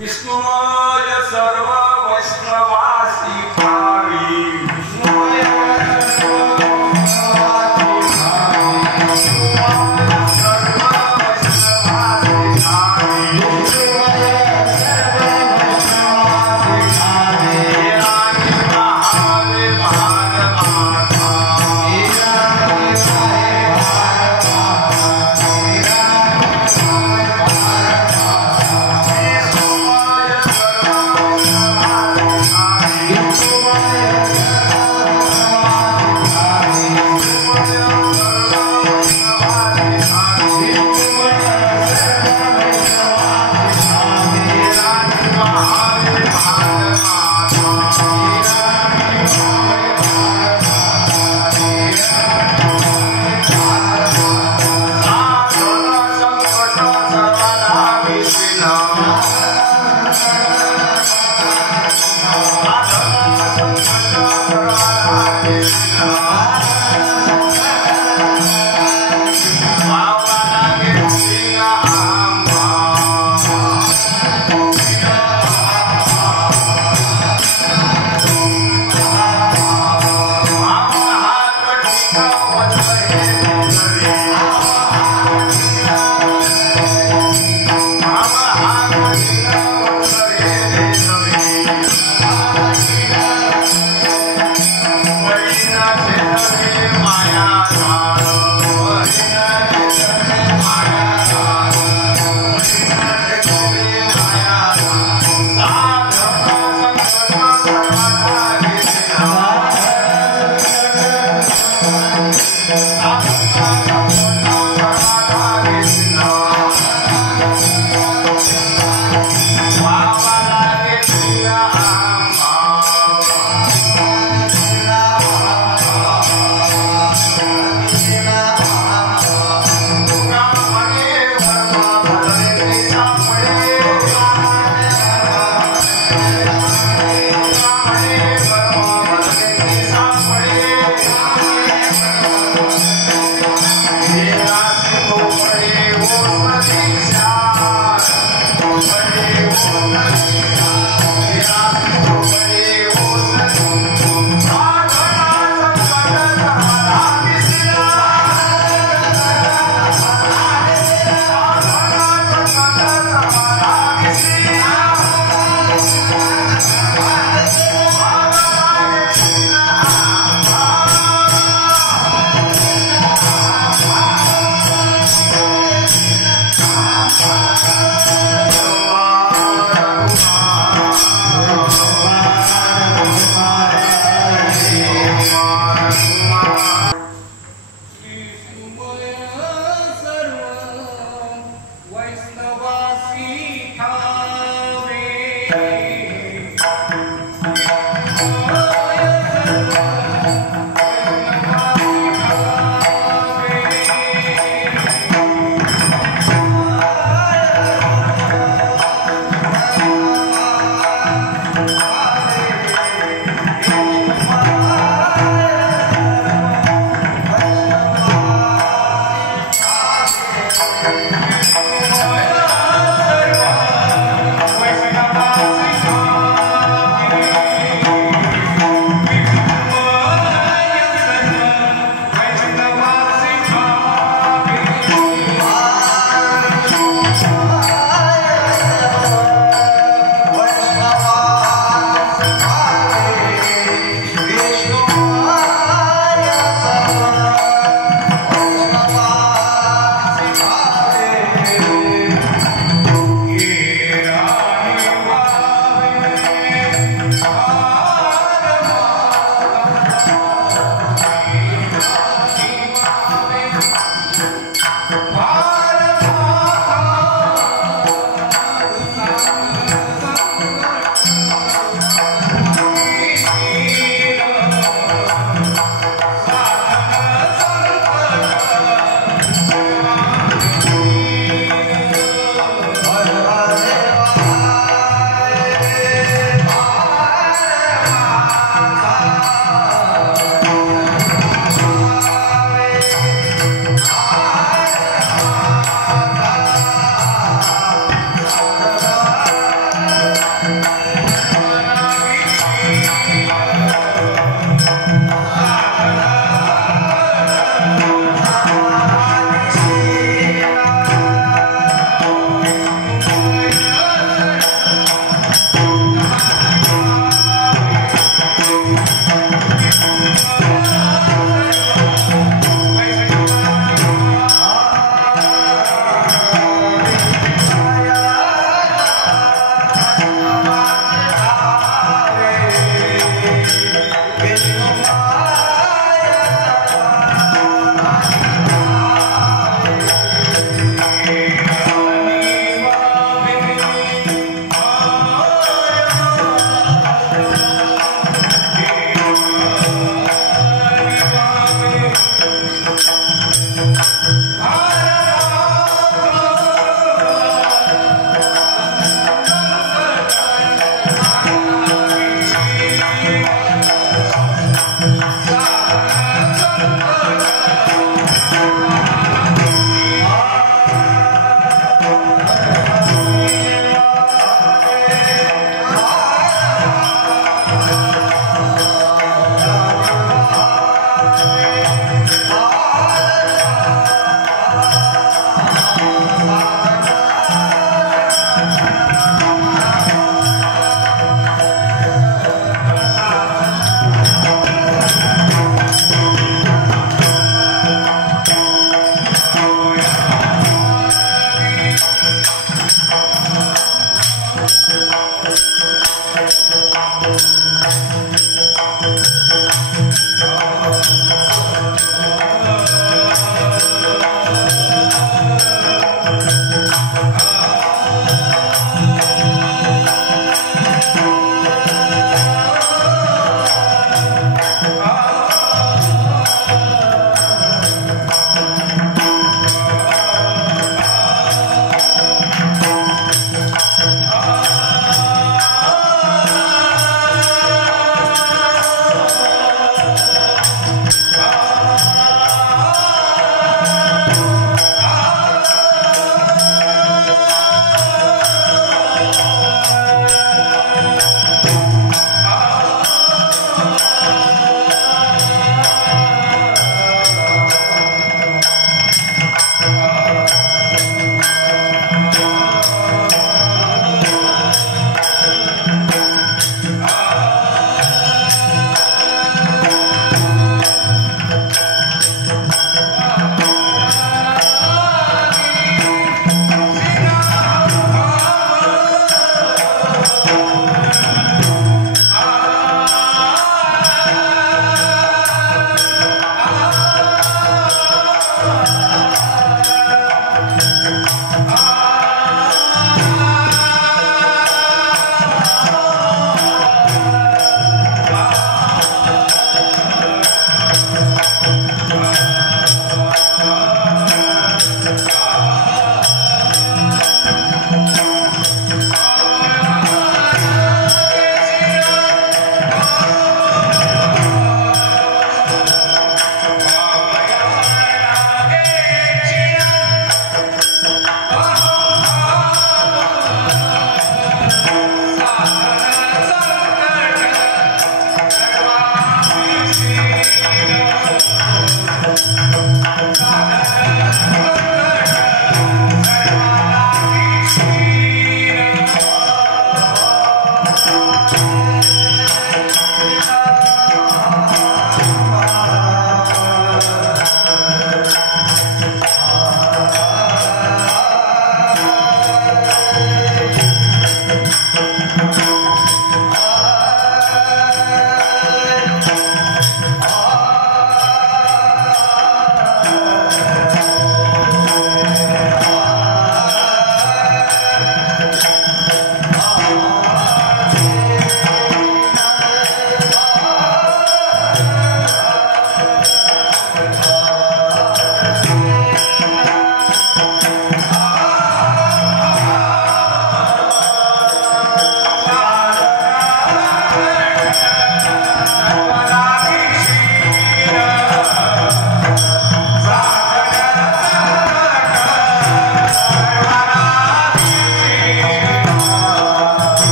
विष्णुमय सर्व वैष्णवासी भावी विष्णुमय Rama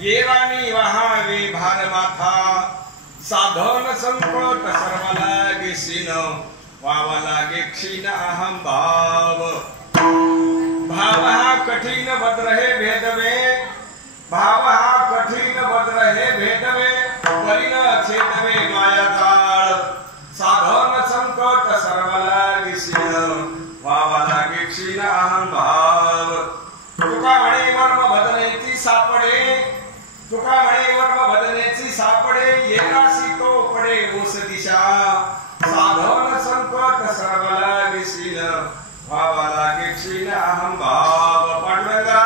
येवानी वहावे भार माथा साधन संकट सर्व लागे सीन वावा लागे क्षीण अहम भाव भाव हा कठीण बद रहे भेदवे भाव हा कठीण बद रहे भेदवे परिण छेदवे माया जाळ साधन संकट सर्व लागे सीन वावा लागे क्षीण अहम भाव तुका म्हणे वर्म बदलेची सापडे तुका म्हणे वर्म बदलेची सापडे येरासी तो पडे ओस दिशा साधन संकट सर्व लागे सीन वावा लागे क्षीण अहम भाव पांडुरंगा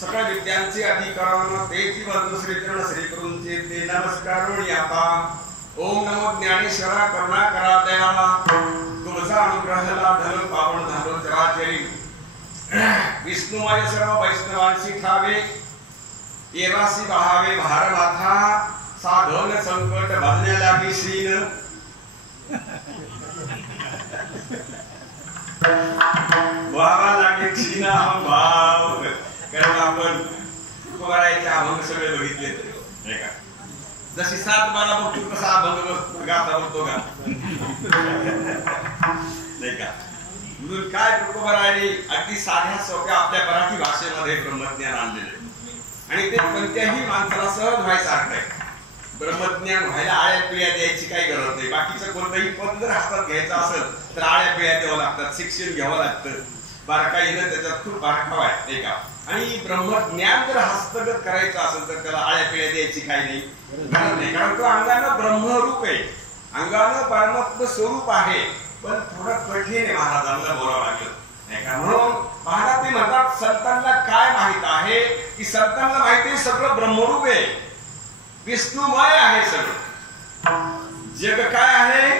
सकल विद्यांचे अधिकरण तेची वंदू श्रीचरण श्री करूनचे ते नमस्कारोणी आता ओम नमो ज्ञानेश्वरा करुणा करा दयाला तुमचा अनुग्रह लाभलो पावन झालो चराचरी विष्णुमय सर्व वैष्णवांशी ठावे येवासी बहावे भार माथा साधन संकट भरण्या लागी श्रीन वावा लागे क्षीण अहम भाव कारण आपण तुकारायचे अभंग सगळे बघितले नाही का जशी 7-12 बघतो कसा अभंग गाता बघतो का नाही का म्हणून काय तुकोबारायने अगदी साध्या सोप्या आपल्या मराठी भाषेमध्ये ब्रह्मज्ञान आणलेले आणि ते कोणत्याही माणसाला सहज व्हायसारखं आहे ब्रह्मज्ञान व्हायला आळ्या पिळ्या द्यायची काही गरज नाही बाकीचं कोणतंही पद जर हातात घ्यायचं असेल तर आळ्या पिळ्या द्यावं लागतात शिक्षण घ्यावं लागतं बारकाईनं त्याच्यात खूप बारकाव आहे नाही का आणि ब्रह्मज्ञान जर हस्तगत करायचं असेल तर त्याला आळ्या पिळ्या द्यायची काही नाही गरज नाही कारण तो अंगानं ब्रह्मरूप आहे अंगानं परमात्म स्वरूप आहे पण थोडं कठीण आहे महाराजांना बोलावं लागलं नाही का म्हणून महाराज ते म्हणतात संतांना काय माहित आहे की संतांना माहिती आहे सगळं ब्रह्मरूप आहे विष्णुमय आहे सगळं जग काय आहे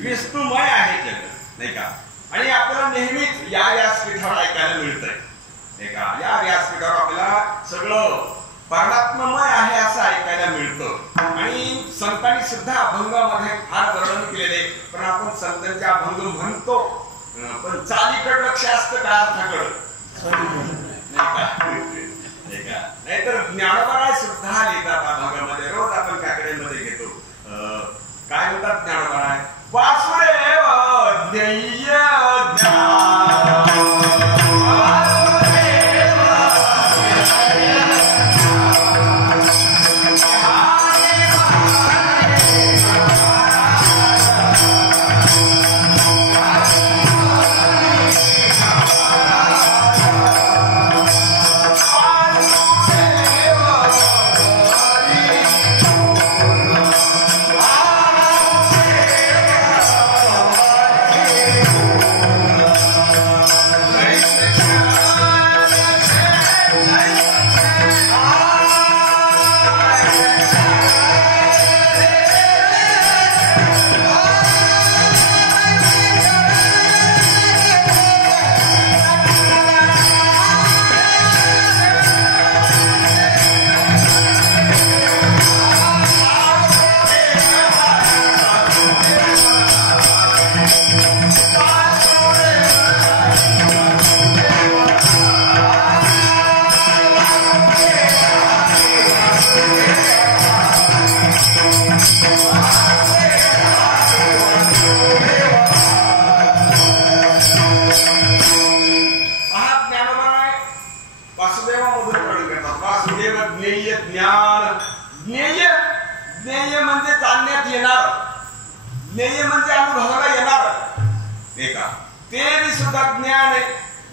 विष्णुमय आहे जग नाही का आणि आपल्याला नेहमीच या व्यासपीठावर ऐकायला मिळतंय नाही का या व्यासपीठावर आपल्याला सगळं परमात्ममय आहे असं ऐकायला मिळतं आणि संतांनी सुद्धा अभंगामध्ये फार वर्णन केलेले पण आपण संतांचे अभंग म्हणतो पण चालीकडे लक्ष असतं का अर्थाकडं नाही का नाहीतर ज्ञानोबा सुद्धा लिहितात अभंगामध्ये रोज आपण काकड्यांमध्ये घेतो काय म्हणतात ज्ञानोबा वासुदेव ध्येय Hare ज्ञेय म्हणजे अनुभवाला येणार नाही का, ते सुद्धा ज्ञान आहे.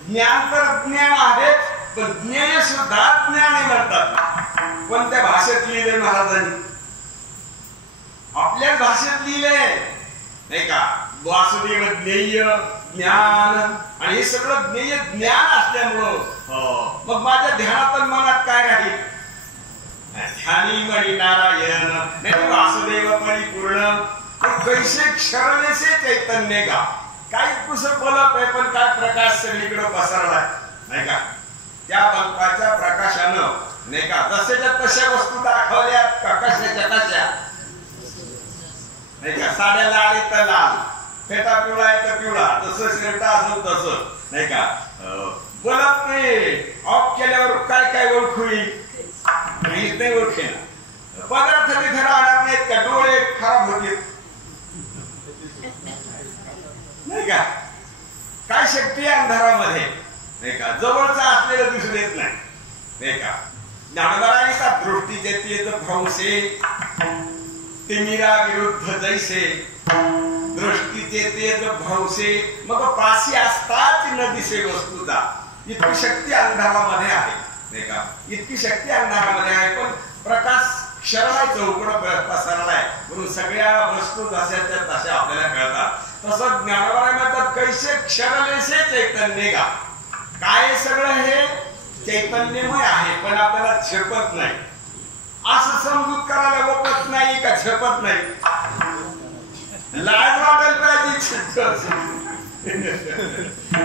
ज्ञान तर ज्ञान आहे, पण ज्ञेय सुद्धा ज्ञान आहे म्हणतात. कोणत्या भाषेत लिहिले महाराजांनी? आपल्याच भाषेत लिहिले नाही का. वासुदेव ज्ञेय ज्ञान, आणि हे सगळं ज्ञेय ज्ञान असल्यामुळं मग माझ्या ध्यानात मनात काय राहील? ध्यानी मणी नारायण, नाही वासुदेव परिपूर्ण कैसे क्षरणे से चैतन्य का. काही कुसळ बलप आहे, पण काय प्रकाश सगळीकडे पसरलाय नाही का. त्या बल्बाच्या प्रकाशानं नाही का जसेच्या तशा वस्तू दाखवल्या, कशाच्या कशा नाही का. साड्या लाल तर लाल, फेटा पिवळा आहे तर पिवळा, तसं शेरटा असेल तसं नाही का. बलप ते ऑफ केल्यावर काय काय ओळखू येईल? नाही ओळखे ना. पदार्थ तिथे राहणार नाहीत का, डोळे खराब होतील नाही का. काय शक्ती आहे अंधारामध्ये नाही का, जवळचं असलेलं दिसून येत नाही का. ज्ञानोबारांनी का दृष्टीचे तेज भ्रंशे तिमिरा विरुद्ध जैसे, दृष्टीचे तेज भ्रंशे मग पाशी असताच न दिसे वस्तूचा. इतकी शक्ती अंधारामध्ये आहे नाही का, इतकी शक्ती अंधारामध्ये आहे. पण प्रकाश क्षरलाय, चौकडं पसरलाय, म्हणून सगळ्या वस्तू जशाच्या तशा आपल्याला कळतात. तसं ज्ञानोबा म्हणतात कैसे क्षरलेसे चैतन्य का. काय सगळं हे चैतन्यमय आहे, पण आपल्याला झेपत नाही. असं समजूत करायला वपत नाही का, झेपत नाही. लाज वाटायला पाहिजे,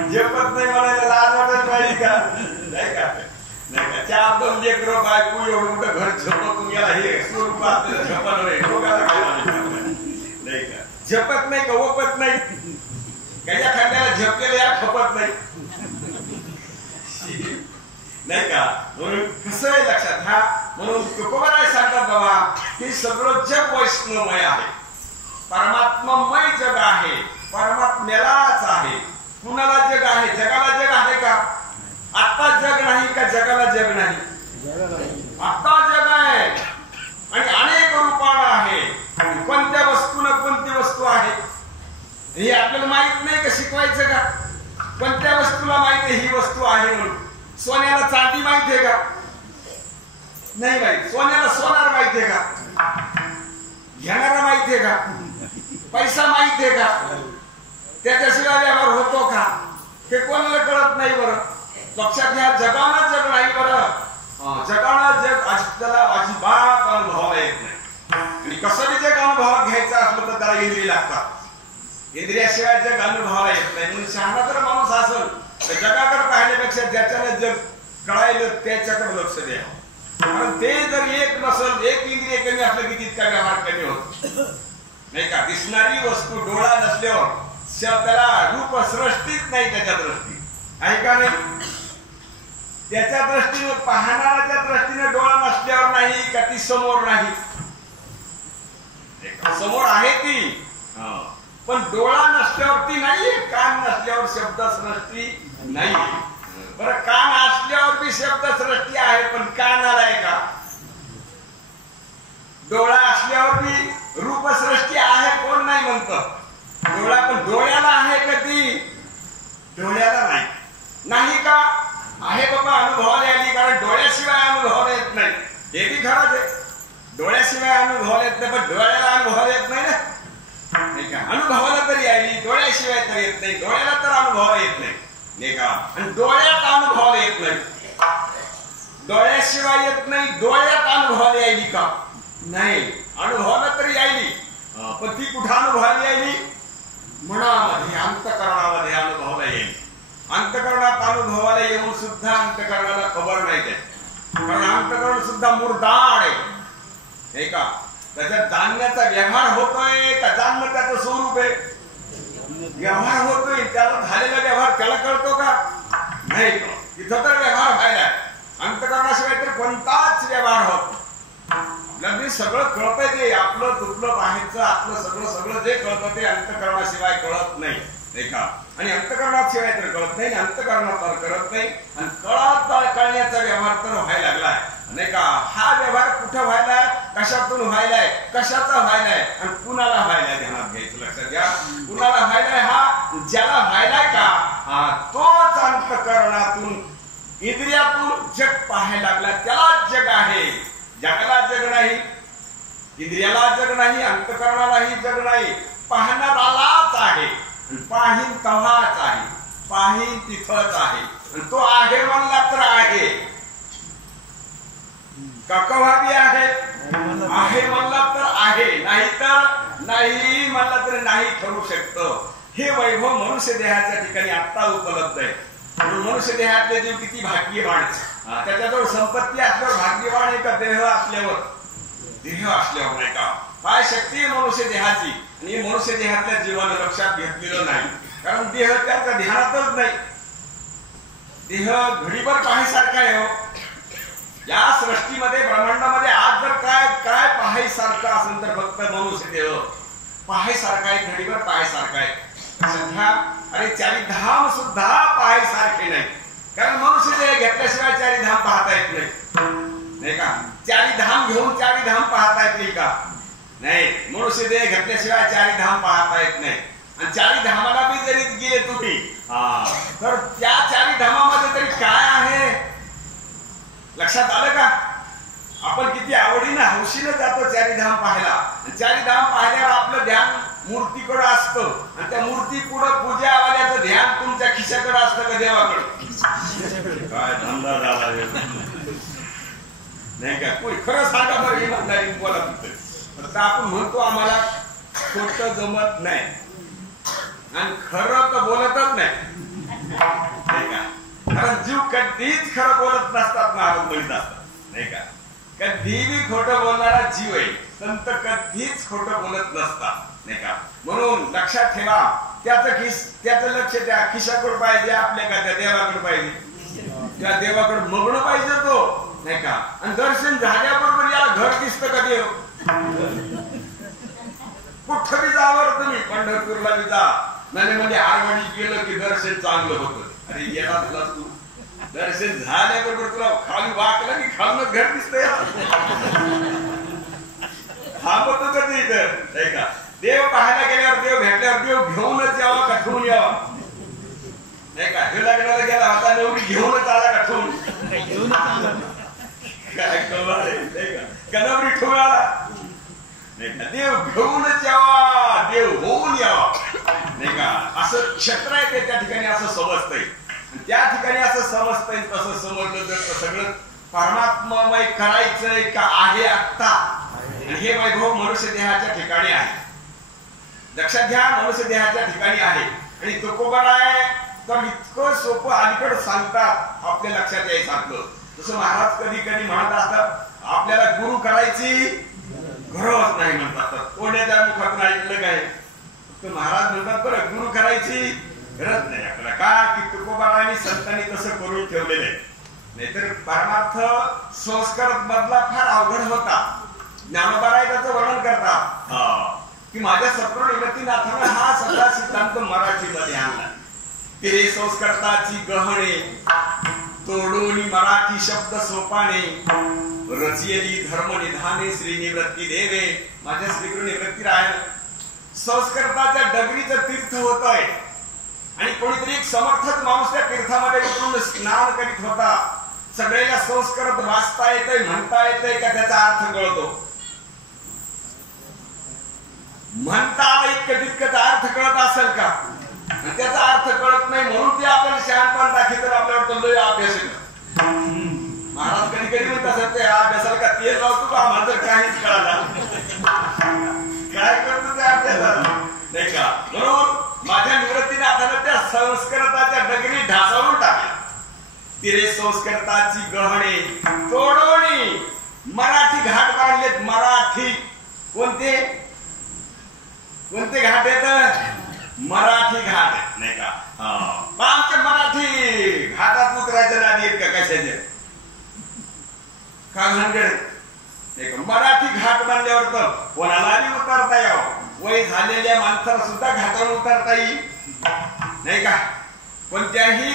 झेपत नाही म्हणायला लाज वाटायला पाहिजे का नाही का. नाही का, 4-2 लेकरं बायको एवढं मोठं घर झेपतून गेला, हे स्वरूप आपल्याला झेपत नाही. डोक्याला नाही का, झेपत नाही का, वपत नाही. त्याच्या खांद्याला झेपलेले या खपत नाही नाही का. म्हणून कसं आहे लक्षात घ्या. म्हणून तुकोबाराय सांगतात बाबा, हे सगळं जग वैष्णवमय आहे, परमात्ममय जग आहे, परमात्म्यालाच आहे. कुणाला जग आहे? जगाला जग आहे का? आता जग नाही का, जगाला जग नाही? आता जग आहे आणि अनेक रूपानं आहे. कोणत्या वस्तूनं कोणती वस्तू आहे हे आपल्याला माहित नाही का, शिकवायचं का? कोणत्या वस्तूला माहिती ही वस्तू आहे म्हणून? सोन्याला चांदी माहिती आहे का? नाही माहित. सोन्याला सोनार माहिती आहे का? घेणारा माहिती आहे का? पैसा माहिती आहे का? त्याच्याशिवाय व्यवहार होतो का? हे कोणाला कळत नाही. बरं लक्षात घ्या, जगानं जग नाही. बरं जगानं जग त्याला अजिबात अनुभवाला येत नाही. आणि कसं बी जग अनुभवात घ्यायचं असलं तर त्याला इंद्रिय लागतात. इंद्रियाशिवाय जग अनुभवाला येत नाही. म्हणून शहाणा जर माणूस असेल तर जगाकडे पाहिल्यापेक्षा ज्याच्यानं जग कळायलं त्याच्याकडे लक्ष द्या. कारण ते जर एक नसेल, एक इंद्रिय कमी असलं की तितका व्यवहार कमी होतो नाही का. दिसणारी वस्तू डोळा नसल्यावर त्याला रूप सृष्टीच नाही, त्याच्या दृष्टी आहे का नाही. त्याच्या दृष्टीने, पाहणाऱ्याच्या दृष्टीने डोळा नसल्यावर नाही का ती समोर नाही. समोर आहे ती, पण डोळा नसल्यावर ती नाहीये. कान नसल्यावर शब्द सृष्टी नाही. बरं कान असल्यावर बी शब्द सृष्टी आहे, पण कान आलाय का? डोळा असल्यावर बी रूप सृष्टी आहे, कोण नाही म्हणतं. डोळा पण डोळ्याला आहे का ती? डोळ्याला नाही. नाही का? आहे बाबा, अनुभवाला आली. कारण डोळ्याशिवाय अनुभवाला येत नाही. हे बी खरंच आहे, डोळ्याशिवाय अनुभवाला येत नाही, पण डोळ्याला अनुभवाला येत नाही ना. नाही का, अनुभवाला तरी आली, डोळ्याशिवाय तर येत नाही. डोळ्याला तर अनुभवाला येत नाही नाही का. आणि डोळ्यात अनुभवाला येत नाही. डोळ्याशिवाय येत नाही, डोळ्यात अनुभवाला यायली का? नाही. अनुभवाला तरी यायली, पण ती कुठं अनुभवाला यायली? मनामध्ये, अंतकरणामध्ये अनुभवाला येईल. अंतकरणात अनुभवाला येऊन सुद्धा अंतकरणाला खबर नाही आहे. कारण अंतकरण सुद्धा मुर्दाड आहे का. त्याच्यात जाणण्याचा व्यवहार होतोय का जाणणं त्याचं स्वरूप आहे? व्यवहार होतोय, त्याला झालेला व्यवहार त्याला कळतो का? नाही. तिथं तर व्यवहार व्हायला. अंतकरणाशिवाय तर कोणताच व्यवहार होत नाही. सगळं कळतंय, ते आपलं तुपलं बाहेरचं आपलं सगळं जे कळतं ते अंतकरणाशिवाय कळत नाही का. आणि अंतकरणाशिवाय तर कळत नाही, अंतकरणात तर करत नाही. आणि कळण्याचा व्यवहार तर व्हायला लागलाय नाही का. हा व्यवहार कुठं व्हायलाय, कशातून व्हायलाय, कशाचा व्हायलाय आणि कुणाला व्हायलाय ध्यानात घ्यायचं. ज्याला व्हायला का तोच अंतःकरणातून इंद्रियातून जग पाहायला लागला, त्याला जग आहे. जगाला जग नाही, इंद्रियाला जग नाही, अंतःकरणालाही जग नाही, पाहणारालाच आहे. पाहीन तव्हाच आहे, पाहीन तिथंच आहे. तो आहे म्हणला तर आहे, ककवादी आहे, आहे म्हणला तर आहे, नाहीतर नाही म्हणला तर नाही ठरू शकतं. हे वैभव मनुष्य देहाच्या ठिकाणी आता उपलब्ध आहे. मनुष्य देहातले जीव किती भाग्यवान, त्याच्याजवळ संपत्ती असल्यावर भाग्यवान आहे का देह असल्यावर? देह असल्यावर नाही का? काय शक्ती आहे मनुष्य देहाची, आणि मनुष्य देहातल्या जीवानं लक्षात घेतलेलं नाही. कारण देह त्याच्या ध्यानातच नाही. देह घडीभर पाहायसारखा आहे. हो, या सृष्टीमध्ये ब्रह्मांडामध्ये आज जर काय काय पाहायसारखं असेल तर फक्त मनुष्य देह पाहायसारखा आहे, घडीभर पाहायसारखा आहे. सध्या अरे चारिधाम सुद्धा पाहायसारखे नाही. कारण मनुष्य देह घेतल्याशिवाय चारिधाम पाहता येत नाही का? चारिधाम घेऊन चारिधाम पाहता येतील का? नाही. मनुष्य देह घेतल्याशिवाय चारिधाम पाहता येत नाही. आणि चारिधामाला बी जरी गेले तुम्ही तर त्या चारिधामामध्ये तरी काय आहे लक्षात आलं का? आपण किती आवडीनं हौशीनं जातो चारिधाम पाहायला. चारिधाम पाहिल्यावर आपलं ध्यान मूर्तीकडे असतं, आणि त्या मूर्ती पुढे पूजावाल्याचं ध्यान तुमच्या खिशाकडे असतं का देवाकडे? काय धंदा झाला नाही का? कोणी खरं सांगा बरं, इमानदारी बोला. तिथं आपण म्हणतो आम्हाला खोटं जमत नाही, आणि खरं तर बोलतच नाही का? कारण जीव कधीच खरं बोलत नसतात, महाराज म्हणत असतात नाही का? कधीही खोटं बोलणारा जीव आहे. संत कधीच खोटं बोलत नसतात नाही का? म्हणून लक्षात ठेवा, त्याचं लक्ष त्या खिशाकडे पाहिजे आपल्या का त्या देवाकडे पाहिजे? त्या देवाकडे मग्न पाहिजे तो नाही का? आणि दर्शन झाल्याबरोबर याला घर दिसतं का देव? कुठं बी जावर तुम्ही, पंढरपूरला बी जा, म्हणजे आरवणी गेलं की दर्शन चांगलं होतं. अरे येणार तुला, तू दर्शन झाल्याबरोबर तुला खाली वाकलं की खालूनच घर दिसतंय. थांबतो कधी इथं नाही का? देव पाहायला गेल्यावर, देव भेटल्यावर देव घेऊनच यावा का ठेवून यावा नाही का? हे लग्नाला गेला होता नवरी घेऊनच आला का ठेवून? काय कमाल आहे नाही का? कनवरी ठेवून आला नाही का? देव घेऊनच यावा, देव होऊन यावा नाही का? असं क्षेत्र आहे ते, त्या ठिकाणी असं समजतंय. त्या ठिकाणी असं समजतंय, तसं समजलं तर सगळं परमात्मामय करायचंय का आहे आत्ता. हे वैभव मनुष्य देहाच्या ठिकाणी आहे. लक्षात घ्या, मनुष्य देहाच्या ठिकाणी आहे. आणि तो कोबर आहे तर इतकं सोपं अलीकडे सांगतात आपल्या लक्षात यायसारखं. जसं महाराज कधी कधी म्हणत असतात, आपल्याला गुरु करायची गरज नाही म्हणतात. कोणाच्या मुखातून ऐकलं काय? महाराज म्हणतात बरं, गुरु करायची गरज नाही आपल्याला. का की तुकोबारांनी संतांनी तसं करून ठेवलेलं आहे. नाहीतर परमार्थ संस्कार मधला फार अवघड होता. ज्ञानोबा त्याचं वर्णन करतात की माझ्या सद्गुरू निवृत्तीनाथानं हा सगळा सिद्धांत मराठीमध्ये आणला. ते संस्कृताची गहणे तोडून मराठी शब्द सोपाने रचियली धर्म निधाने श्री निवृत्ती देवे. माझ्या श्रीगुरु निवृत्ती राहायला संस्कृताच्या डगरीचं तीर्थ होत आहे, आणि कोणीतरी एक समर्थक माणूस त्या तीर्थामध्ये उतरून स्नान करीत होता. सगळ्याला संस्कृत वाचता येतंय, म्हणता येतंय का त्याचा अर्थ कळतो? म्हणता इतकं तितकं अर्थ कळत असेल का? त्याचा अर्थ कळत नाही, म्हणून ते आपण शहाणपण दाखवत तर आपल्यावर लय अभ्यास येतो. महाराज कधी कधी म्हणतात त्या अभ्यासाला का तेल लावतो का? आम्हाला तर काहीच कळाला काय करतो त्या अभ्यासाला नाही का? म्हणून माझ्या निवृत्तीनाथानं त्या संस्कृताच्या डगरी ढासळून टाकल्या. तिरे संस्कृताची गहणे तोडोनी मराठी घाट बांधलेत. मराठी कोणते कोणते घाट आहेत? मराठी घाट नाही का? आमच्या मराठी घाटात उतरायचं नादी आहेत का? कशाचे का भानगड? मराठी घाट बांधल्यावर तर कोणालाही उतरता यावं. वय झालेल्या माणसाला सुद्धा घाटावर उतरता येईल नाही का? कोणत्याही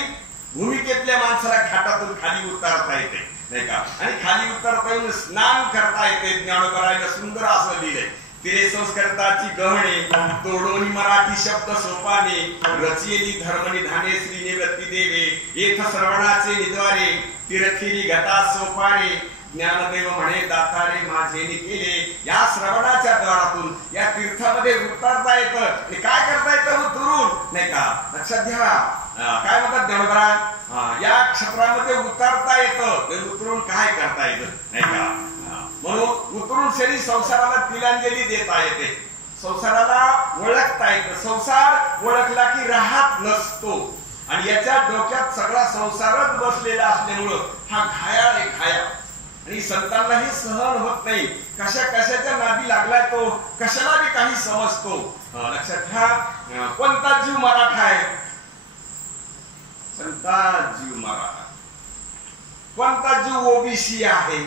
भूमिकेतल्या माणसाला घाटातून खाली उतरता येते नाही का? आणि खाली उतरता येऊन स्नान करता येते. ज्ञानोबा रायला सुंदर असं लिहिलंय तिरे संस्कृताची गहणे तोडोनी मराठी शब्द सोपाने रचियेली धर्मनिधाने श्री निवृत्ती देवे येथ श्रवणाचे निद्वारे तीर्थीरी घटा सोपारे ज्ञानदेव म्हणे दातारे माझेनी केले. या श्रवणाच्या द्वारातून या तीर्थामध्ये उतरता येतं. काय करता येतं उतरून नाही का? लक्षात घ्या. काय म्हणतात ज्ञानोबा, या क्षेत्रामध्ये उतरता येतं. उतरून काय करता येतं नाही का? म्हणून उतरून शरीर संसाराला तिलांजली देता येते, संसाराला ओळखता येतं. संसार ओळखला की राहत नसतो आणि याच्या डोक्यात सगळा संसारच बसलेला असल्यामुळं हा घायाळ आहे, घायाळ. आणि संतांना हे सहन होत नाही. कशाच्या नादी लागलाय तो, कशाला बी काही समजतो. लक्षात घ्या. कोणता जीव मराठा आहे? कोणता जीव मराठा? कोणता जीव ओबीसी आहे?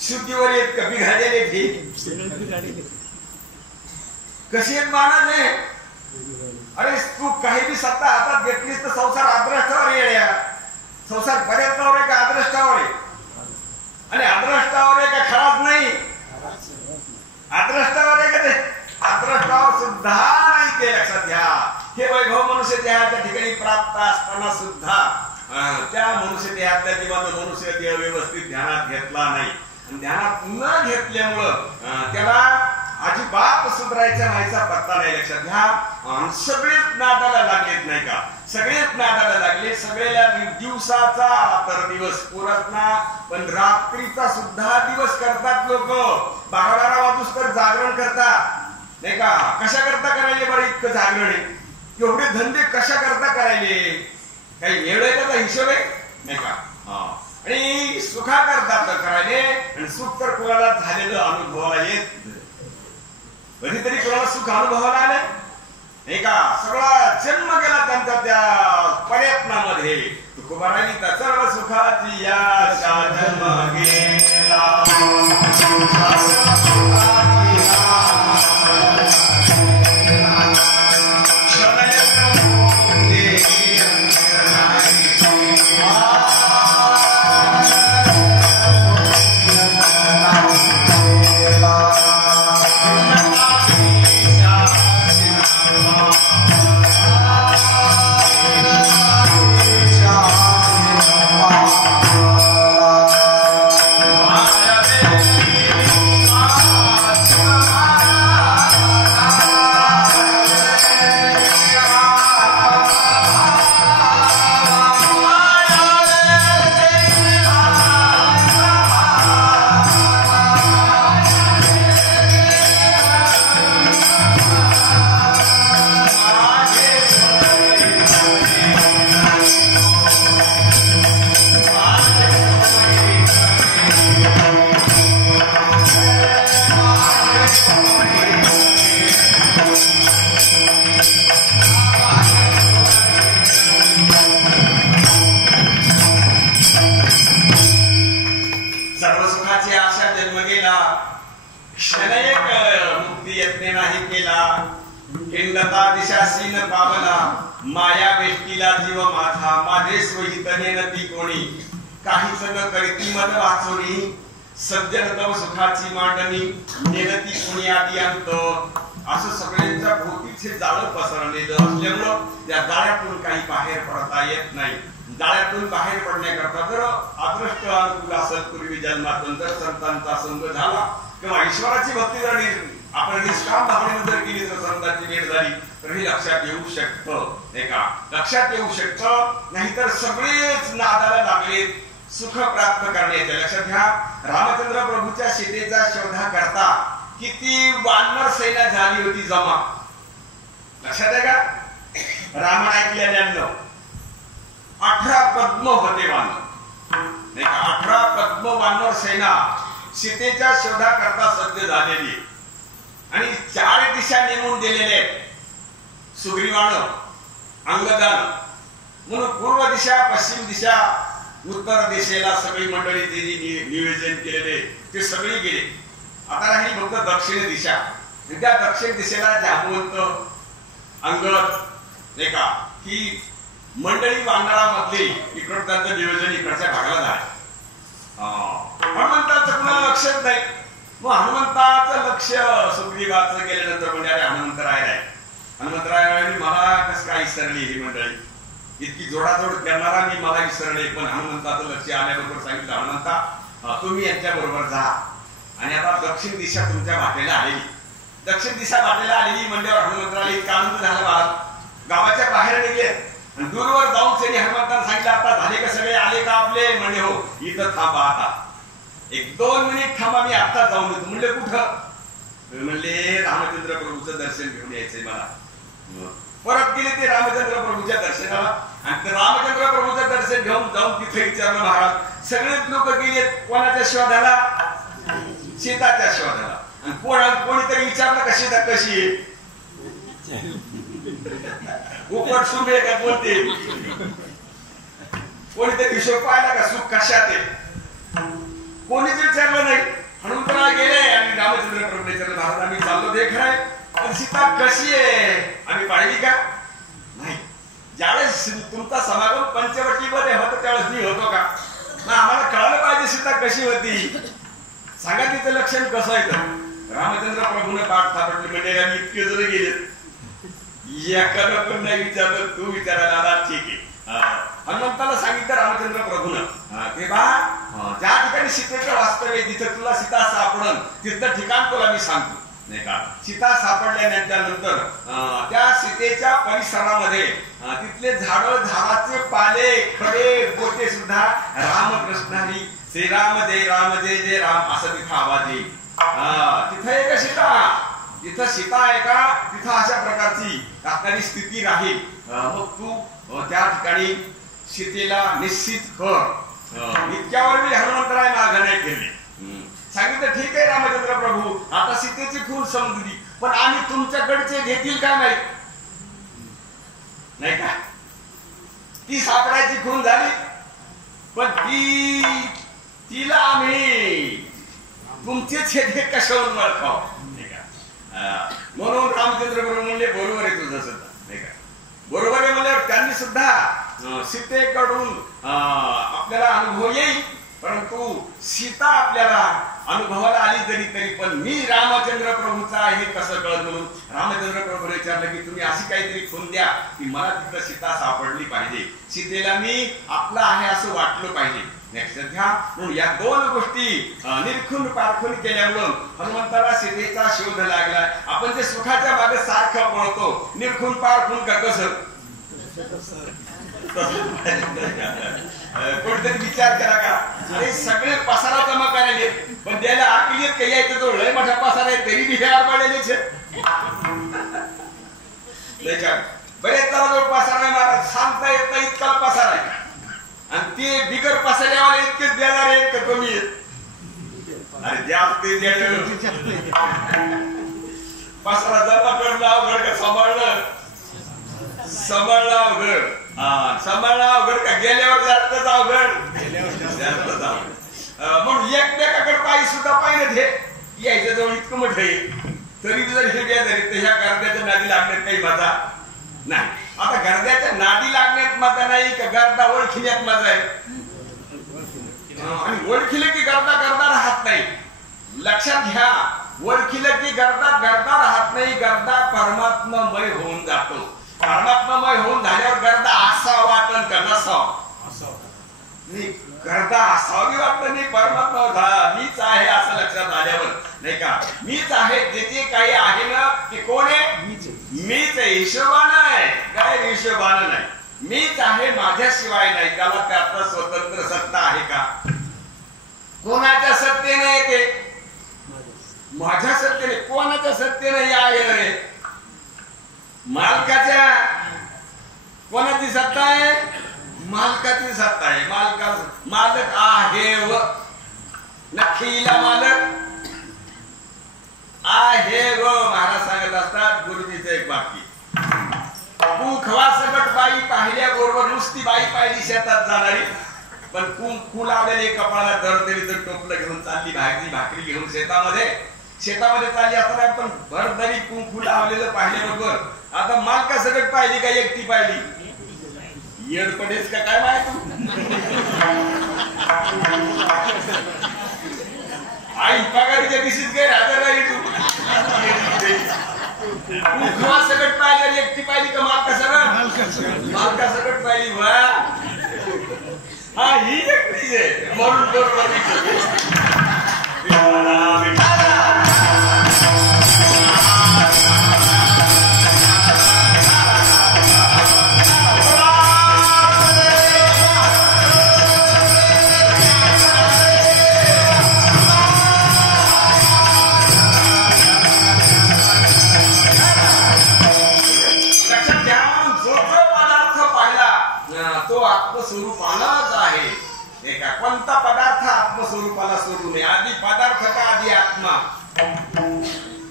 शुद्धीवर येत कमी घालेले कशी आहेत महाराज? अरे तू काही बी सत्ता हातात घेतलीस तर संसार आदृष्टावर येण्या. संसार पर्यंतवर आहे का आदृष्टावर आहे? आणि आदृष्टावर आहे का खराच नाही? आदृष्टावर आहे का ते? आदृष्टावर सुद्धा नाही ते. लक्षात घ्या. हे वैभव मनुष्य देहाच्या ठिकाणी प्राप्त असताना सुद्धा त्या मनुष्य देहातल्या जीवानं मनुष्य देह व्यवस्थित ध्यानात घेतला नाही. ध्यानात न घेतल्यामुळं त्याला अजिबात सुधारायचा व्हायचा पत्ता नाही. लक्षात घ्या. सगळेच नादाला लागलेत नाही का? सगळेच नादाला लागले. सगळ्या दिवसाचा तर दिवस पुरत ना, पण रात्रीचा सुद्धा दिवस करतात लोक. 12-12 वाजूस तर जागरण करतात नाही का? कशा करता करायले बरं इतकं जागरण? एवढे धंदे कशा करता करायले? काही वेळ आहे त्याचा हिशोब आहे नाही का? आणि सुखा करतात करायले. आणि सुख तर कोणाला झालेलं अनुभवाला येत कधीतरी कोणाला सुख अनुभवाला आलं नाही का? सगळा जन्म गेला त्यांचा त्या प्रयत्नामध्ये. तुकोबारांनी तर सर्व सुखाची या जन्म गेला. माया वेष्टीला जीव माझा माझे सोयी तने नदी कोणी काही सगळं करती मत वाचोनी सज्जन तव सुखाची मांडणी नेनती कोणी आदी अंत. असं सगळ्यांच्या भोवतीचे जाळं पसरलेलं असल्यामुळं या जाळ्यातून काही बाहेर पडता येत नाही. जाळ्यातून बाहेर पडण्याकरता जर अदृष्ट अनुकूल असेल पूर्वी जन्मातून जर संतांचा संग झाला किंवा ईश्वराची भक्ती जर आपण निष्काम भावनेने जर केली तर संतांची भेट झाली तर हे लक्षात येऊ शकतं नाही का? लक्षात येऊ शकतं. नाहीतर सगळेच नादाला लागले सुख प्राप्त करण्याचे. लक्षात घ्या. रामचंद्र प्रभूच्या सीतेचा शोधा करता किती वानर सेना झाली होती जमा. लक्षात आहे का? रामायण ऐकल्यानं 18 पद्म होते वानर नाही का? 18 पद्म वानर सेना सीतेच्या शोधा करता सज्ज झालेली आणि 4 दिशा नेमून दिलेले सुग्रीवानं अंगदान म्हणून पूर्व दिशा पश्चिम दिशा उत्तर दिशेला सगळी मंडळी त्यांनी नियोजन केलेले ते सगळे गेले. आता राहिली फक्त दक्षिण दिशा. त्या दक्षिण दिशेला जांबवंत अंगद नाही का ही मंडळी वानरामधली इकडं त्यांचं नियोजन इकडच्या भागाला झालं. म्हणून त्यांचं कुणाला लक्षात नाही. मग हनुमंताचं लक्ष सुग्रीवाचं गेल्यानंतर म्हणजे अरे हनुमंतराय मला कसं काय विसरली ही मंडळी, इतकी जोडाजोड करणारा मी मला विसरले. पण हनुमंताचं लक्ष आल्याबरोबर सांगितलं, हनुमंता तुम्ही यांच्या बरोबर जा. आणि आता दक्षिण दिशा तुमच्या वाटेला आलेली, दक्षिण दिशा वाटेला आलेली म्हणल्यावर हनुमंतराला इतका आनंद झाला. बाळा गावाच्या बाहेर निघले आणि दूरवर जाऊन त्यांनी हनुमंताला सांगितलं, आता झाले का सगळे, आले का आपले? म्हणजे हो, इथं थांबा, आता 1-2 मिनिट थांबा, मी आता जाऊन येतो. म्हणले कुठं? म्हणले रामचंद्र प्रभूचं दर्शन घेऊन यायचंय मला. परत गेले ते रामचंद्र प्रभूच्या दर्शनाला आणि रामचंद्र प्रभूचं दर्शन घेऊन जाऊन तिथे विचारलं, महाराज सगळेच लोक गेले कोणाच्या शोधाला? सीताच्या शोधाला. आणि कोणीतरी विचारलं का सीता कशी आहे? उपट सुंबे का बोलते? कोणीतरी हिशोब पाहिला का सुख कशात आहे? कोणीच विचारलं नाही. हनुमंतराला गेले आणि रामचंद्र प्रभू विचारलं, महाराज आम्ही चाललो ते खरंय, पण सीता कशी आहे आम्ही पाहिली का? नाही. ज्यावेळेस तुमचा समागम पंचवटीमध्ये होतो त्यावेळेस मी होतो का? ना आम्हाला कळालं पाहिजे सीता कशी होती, सांगा तिचं लक्षण कसं आहे. तर रामचंद्र प्रभूने पाठ थापटले, म्हणजे आम्ही इतके जण गेले, एखादं पण नाही विचारलं, तू विचारायला आला, ठीक आहे. हनुमंताला सांगितलं रामचंद्र प्रभूनं, तेव्हा ज्या ठिकाणी सीतेचं वास्तव्य जिथं तुला सीता सापडल तिथलं ठिकाण तुला मी सांगतो, नाही का? सीता सापडल्यानंतर त्या सीतेच्या परिसरामध्ये तिथले झाडं, झाडाचे पाले, खडे, गोटे सुद्धा रामकृष्ण हरी श्रीराम जय जय राम असं तिथं आवाज येईल. तिथं एक सीता, जिथं सीता आहे का तिथं अशा प्रकारची असणारी स्थिती राहील. मग तू त्या ठिकाणी सीतेला निश्चित कर. इतक्यावर मी हनुमंतराय मागे नाही केले. सांगितलं ठीक आहे रामचंद्र प्रभू, आता सीतेची खून समजली, पण आम्ही तुमच्याकडचे घेतील का? नाही का? ती सापडायची खून झाली, पण तिला आम्ही तुमचेच हे कशावरून ओळखाव, नाही का? म्हणून रामचंद्र प्रभू म्हणले बरोबर आहे तुझं सुद्धा, नाही का? बरोबर आहे म्हणल्यावर त्यांनी सुद्धा सीतेकडून आपल्याला अनुभव येईल, परंतु सीता आपल्याला अनुभवाला आली जरी तरी पण मी रामचंद्र प्रभूचा आहे कसं कळत? म्हणून रामचंद्र प्रभूने विचारलं की तुम्ही अशी काहीतरी खून द्या की मला तिथं सीता सापडली पाहिजे, सीतेला मी आपला आहे असं वाटलं पाहिजे. सध्या म्हणून या 2 गोष्टी निरखून पारखून केल्यामुळं हनुमंताला सीतेचा शोध लागला. आपण जे सुखाच्या मागे सारखं पळतो, निरखून पारखून का कसं? कोणतरी विचार केला का अरे सगळे पसारा जमा करायले पण त्याला आकलीत काही यायचं तो लय मोठा पसारा आहे तरी बी हेर पडलेले छे. बरेच जणांजवळ पसारा आहे महाराज, सांगता येत नाही इतका पसारा आहे. आणि ते बिगर पसाऱ्यावाले इतकेच देणार आहेत का कमी आहेत? अरे जास्त पसारा जमा करणं अवघड का सांभाळणं अवघड? सांभाळणं अवघड का गेल्यावर जास्तच अवघड? जास्तच अवघड. म्हणून एकमेकाकडे पायी सुद्धा पाहिजे हे यायच्या जवळ इतकं मोठं आहे तरी जर हे बेजारी तर ह्या गर्द्याच्या नादी लागण्यात काही मजा नाही. आता गर्द्याच्या नादी लागण्यात मजा नाही का गर्दा ओळखीण्यात मजा आहे? आणि ओळखीले की गर्दा राहत नाही. लक्षात घ्या, ओळखीलं की गर्दा राहत नाही, गर्दा परमात्मामय होऊन जातो. परमात्मामय होऊन झाल्यावर गर्दा असा वाटण का नसावं? गर्दा असावी वाटतं नाही, परमात्मा मीच आहे असं लक्षात आल्यावर, नाही का? मीच आहे, जे जे काही आहे ना ते कोण आहे? मीच आहे. हिशोबानं आहे काय? हिशोबानं नाही. मीच आहे, माझ्याशिवाय नाही. त्याला त्यात स्वतंत्र सत्ता आहे का? कोणाच्या सत्तेने येते? माझ्या सत्तेने. कोणाच्या सत्तेने आहे? मालकाच्या. कोणाची सत्ता आहे? मालकाची सत्ता आहे. मालक आहे व नक्कीला मालक आहे व. महाराज सांगत असतात गुरुजीचं एक वाक्य, खवा सकट बाई पाहिल्या बरोबर नुसती बाई पाहिली शेतात जाणारी, पण कुंकू लावलेले कपाळाला दरदरीचं टोपलं घेऊन चालली, भाकरी घेऊन शेतामध्ये चालली असताना पण भरदरी कुंकू लावलेलं पाहिल्याबरोबर आता मालका सकट पाहिली का एकटी पाहिली? येडपडेच का काय माहिती? आई पगारीच्या दिवशीच काय राजा तू खवा सकट पाहिजे एकटी पाहिली का मालका सकट पाहिली वा हा ही एकटी आहे म्हणून आत्मस्वरूपालाच आहे. एका कोणता पदार्थ आत्मस्वरूपाला सोडू नये. आधी पदार्थ का आधी आत्मा?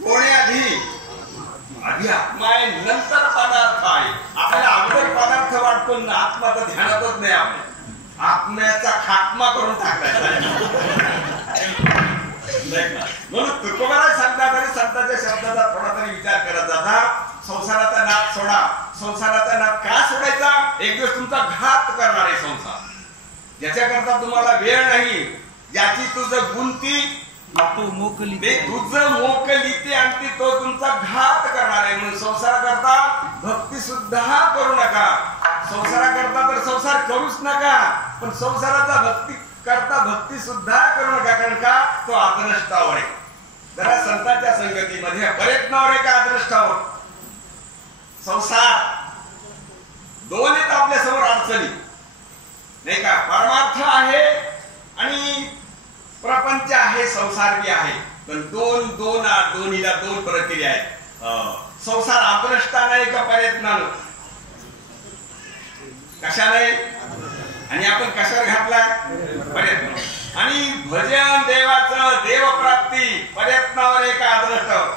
कोणी आधी आत्मा आहे नंतर पदार्थ आहे. आपल्याला अगोदर पदार्थ वाटतो ना आत्मा तर ध्यानातच नाही. आपल्या आत्म्याचा खात्मा करून टाकायचा म्हणून तुकोबाराय सांगतात आणि संतांच्या शब्दाचा थोडा तरी विचार करत जाता. संसाराचा नाद सोडा. संसाराचा नाद का सोडायचा? एक दिवस तुमचा घात करणार आहे संसार. ज्याच्याकरता तुम्हाला वेळ नाही, ज्याची तुझं गुंती ते तुझं मोकलीते आणि तो तुमचा घात करणार आहे. म्हणून संसाराकरता भक्ती सुद्धा करू नका. संसाराकरता तर संसार करूच नका, पण संसाराचा भक्ती करता भक्ती सुद्धा करू नका. कारण का तो आदनष्टावर आहे. जरा संतांच्या संगतीमध्ये प्रयत्नावर आहे का आदनष्टावर? संसार दोन आहेत आपल्या समोर अडचणी नाही का? परमार्थ आहे आणि प्रपंच आहे, संसार बी आहे. पण दोन्हीला दोन प्रक्रिया आहेत. संसार आदनष्टा नाही का प्रयत्नानं? कशाने? आणि आपण कशावर घातला? प्रयत्न. आणि भजन देवाचं देवप्राप्ती प्रयत्नावर एक आदनष्टावर?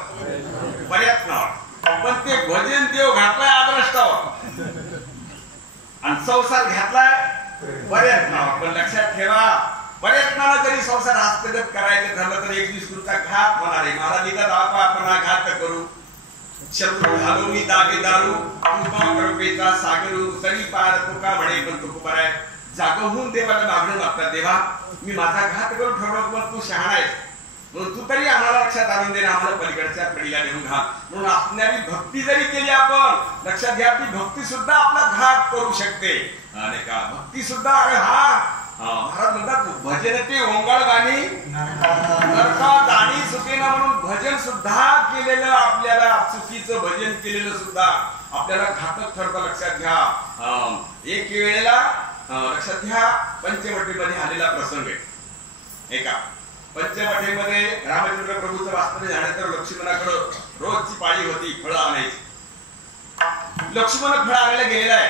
प्रयत्नावर. पण ते भजन देव घातलाय आदनष्टावर आणि संसार घातलाय प्रयत्नावर. पण लक्षात ठेवा, प्रयत्नाला जरी संसार हस्तगत करायचं ठरलं तर एक दिवस तुमचा घात होणार आहे. महाराज लिहितात आपण घात करू शत्रू घालू मी दागेदारू कृपेचा सागरू तरी पार तुका म्हणे. पण तुकोबाराय जागहून देवाला मागणं लागतात. देवा मी माझा घात करून ठरवलं पण तू शहाणा आहेस म्हणून तू तरी आम्हाला लक्षात आणून दे, आम्हाला पलीकडच्या कडीला नेऊन घाल. म्हणून असणारी भक्ती जरी केली आपण, लक्षात घ्या ती भक्ती सुद्धा आपला घात करू शकते. अरे का भक्ती सुद्धा महाराज म्हणतात भजन ते ओंगाळ गाणी नरका जाणी सुकेना. म्हणून भजन सुद्धा केलेलं आपल्याला चुकीचं भजन केलेलं सुद्धा आपल्याला घातक ठरतं. लक्षात घ्या. एक वेळेला लक्षात घ्या पंचवटीमध्ये आलेला प्रसंग आहे. एका पंचवटीमध्ये रामचंद्र प्रभूचं वास्तव्य झाल्यानंतर लक्ष्मणाकडे रोजची पाळी होती फळं आणायची. लक्ष्मण फळं आणायला गेलेला आहे.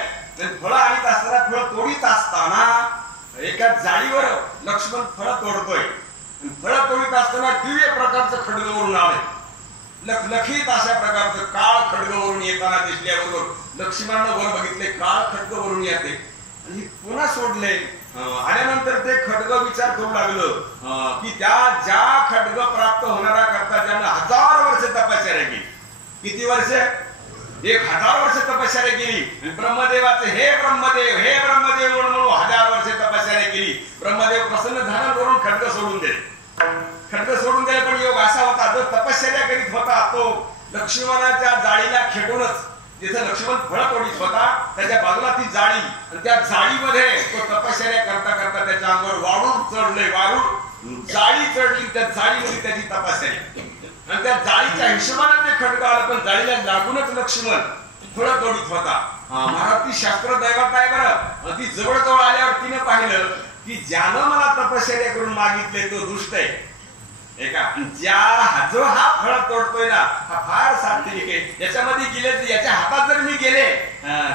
फळं आणीत असताना फळं तोडीत असताना एका जाळीवर लक्ष्मण फळं तोडतोय. फळं तोडीत असताना दिव्य प्रकारचं खड्ग वरून आलंय. लखलखीत अशा प्रकारचं काळ खड्ग वरून येताना दिसल्याबरोबर लक्ष्मणानं वर बघितले, काळ खड्ग वरून येते आणि पुन्हा सोडले. आल्यानंतर ते खड्ग विचार करू लागलं की ज्या खड्ग प्राप्त होणारा करता ज्यानं 1000 वर्ष तपश्चर्या केली. किती वर्ष? 1000 वर्ष तपश्चर्या केली. ब्रह्मदेवाचे हे ब्रह्मदेव म्हणून 1000 वर्ष तपश्चर्या केली. ब्रह्मदेव प्रसन्न झाला वरून खड्ग सोडून दिले. खड्ग सोडून दिले. पण योग असा होता जो तपश्चर्या करीत होता तो लक्ष्मणाच्या जाळीला खेटूनच जिथे लक्ष्मण फळ तोडीत होता त्याच्या बाजूला ती जाळी आणि त्या जाळीमध्ये तो तपश्चर्या करता करता त्याच्या अंगावर वाळून चढले. वाळून जाळी चढली. त्या जाळीमध्ये त्याची तपश्चर्या आणि त्या जाळीच्या हिशोबाने ते खड्ग आलं. पण जाळीला लागूनच लक्ष्मण फळ तोडीत होता. महाराज ती शास्त्र दैवत आहे बरं. ती जवळजवळ आल्यावर तिने पाहिलं की ज्यानं मला तपश्चर्या करून मागितले तो दुष्ट आहे. एका जो हा फळ तोडतोय ना हा फार सात्विक आहे. याच्यामध्ये गेले याच्या हातात जर मी गेले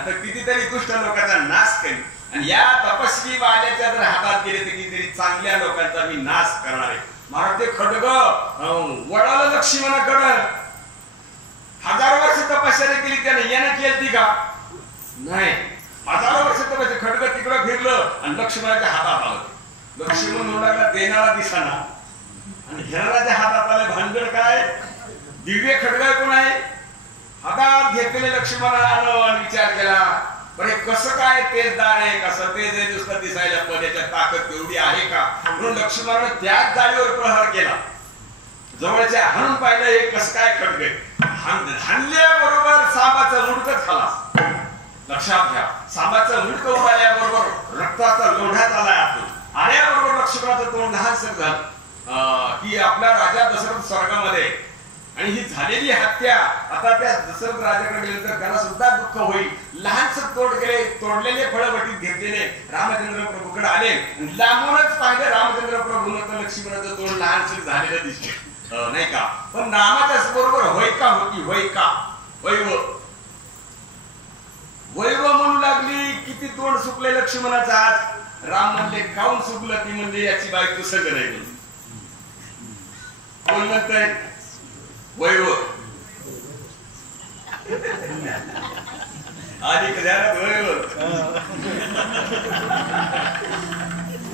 तर कितीतरी दुष्ट लोकांचा नाश करेन आणि या तपस्वी वाल्याच्या जर हातात गेले तर कितीतरी चांगल्या लोकांचा मी नाश करणार आहे. महाराज ते खड्ग वळालं लक्ष्मणाकडे. 1000 वर्ष तपश्चर्या केली त्याने. यानं केली का? नाही. 1000 वर्ष तपश्चर्या खड्ग तिकडं फिरलं आणि लक्ष्मणाच्या हातात आलं. लक्ष्मण म्हणला देणारा दिसाना आणि हिराच्या हातात आले. भानगड काय? दिव्य खड्ग कोण आहे? हातात घेतलेले लक्ष्मणाला आलं आणि विचार केला बरे कसं काय तेच दार आहे कसं तेच आहे नुसतं दिसायला पण याच्यात ताकद एवढी आहे का म्हणून लक्ष्मणाने त्याच जागेवर प्रहार केला. जवळच्या हाणून पाहिलं हे कसं काय खटके हाणल्याबरोबर सापाचा मुंडकच खाला. लक्षात घ्या सापाचं मुंडकं उडाल्याबरोबर रक्ताचा लोढा झाला आतून आल्याबरोबर लक्ष्मणाचं तोंड लहानसं झालं की आपल्या राजा दशरथ स्वर्गामध्ये आणि ही झालेली हत्या आता त्या दशरथ राजाकडे गेल्यानंतर त्याला सुद्धा दुःख होईल. लहानसं तोडलेले फळं वटीत घेतलेले रामचंद्र प्रभूकडे आले. लांबूनच पाहिलं रामचंद्र प्रभूंना लक्ष्मणाचं तोंड लहानसं झालेलं दिसले नाही का. पण रामाच्या बरोबर होयका होती होयका वैव वैव म्हणू लागली. किती तोंड सुकले लक्ष्मणाचं आज. राम म्हणले खाऊन सुकलं ती म्हणजे याची बायको सगळं नाही म्हणून कोण म्हणतंय वैव आधी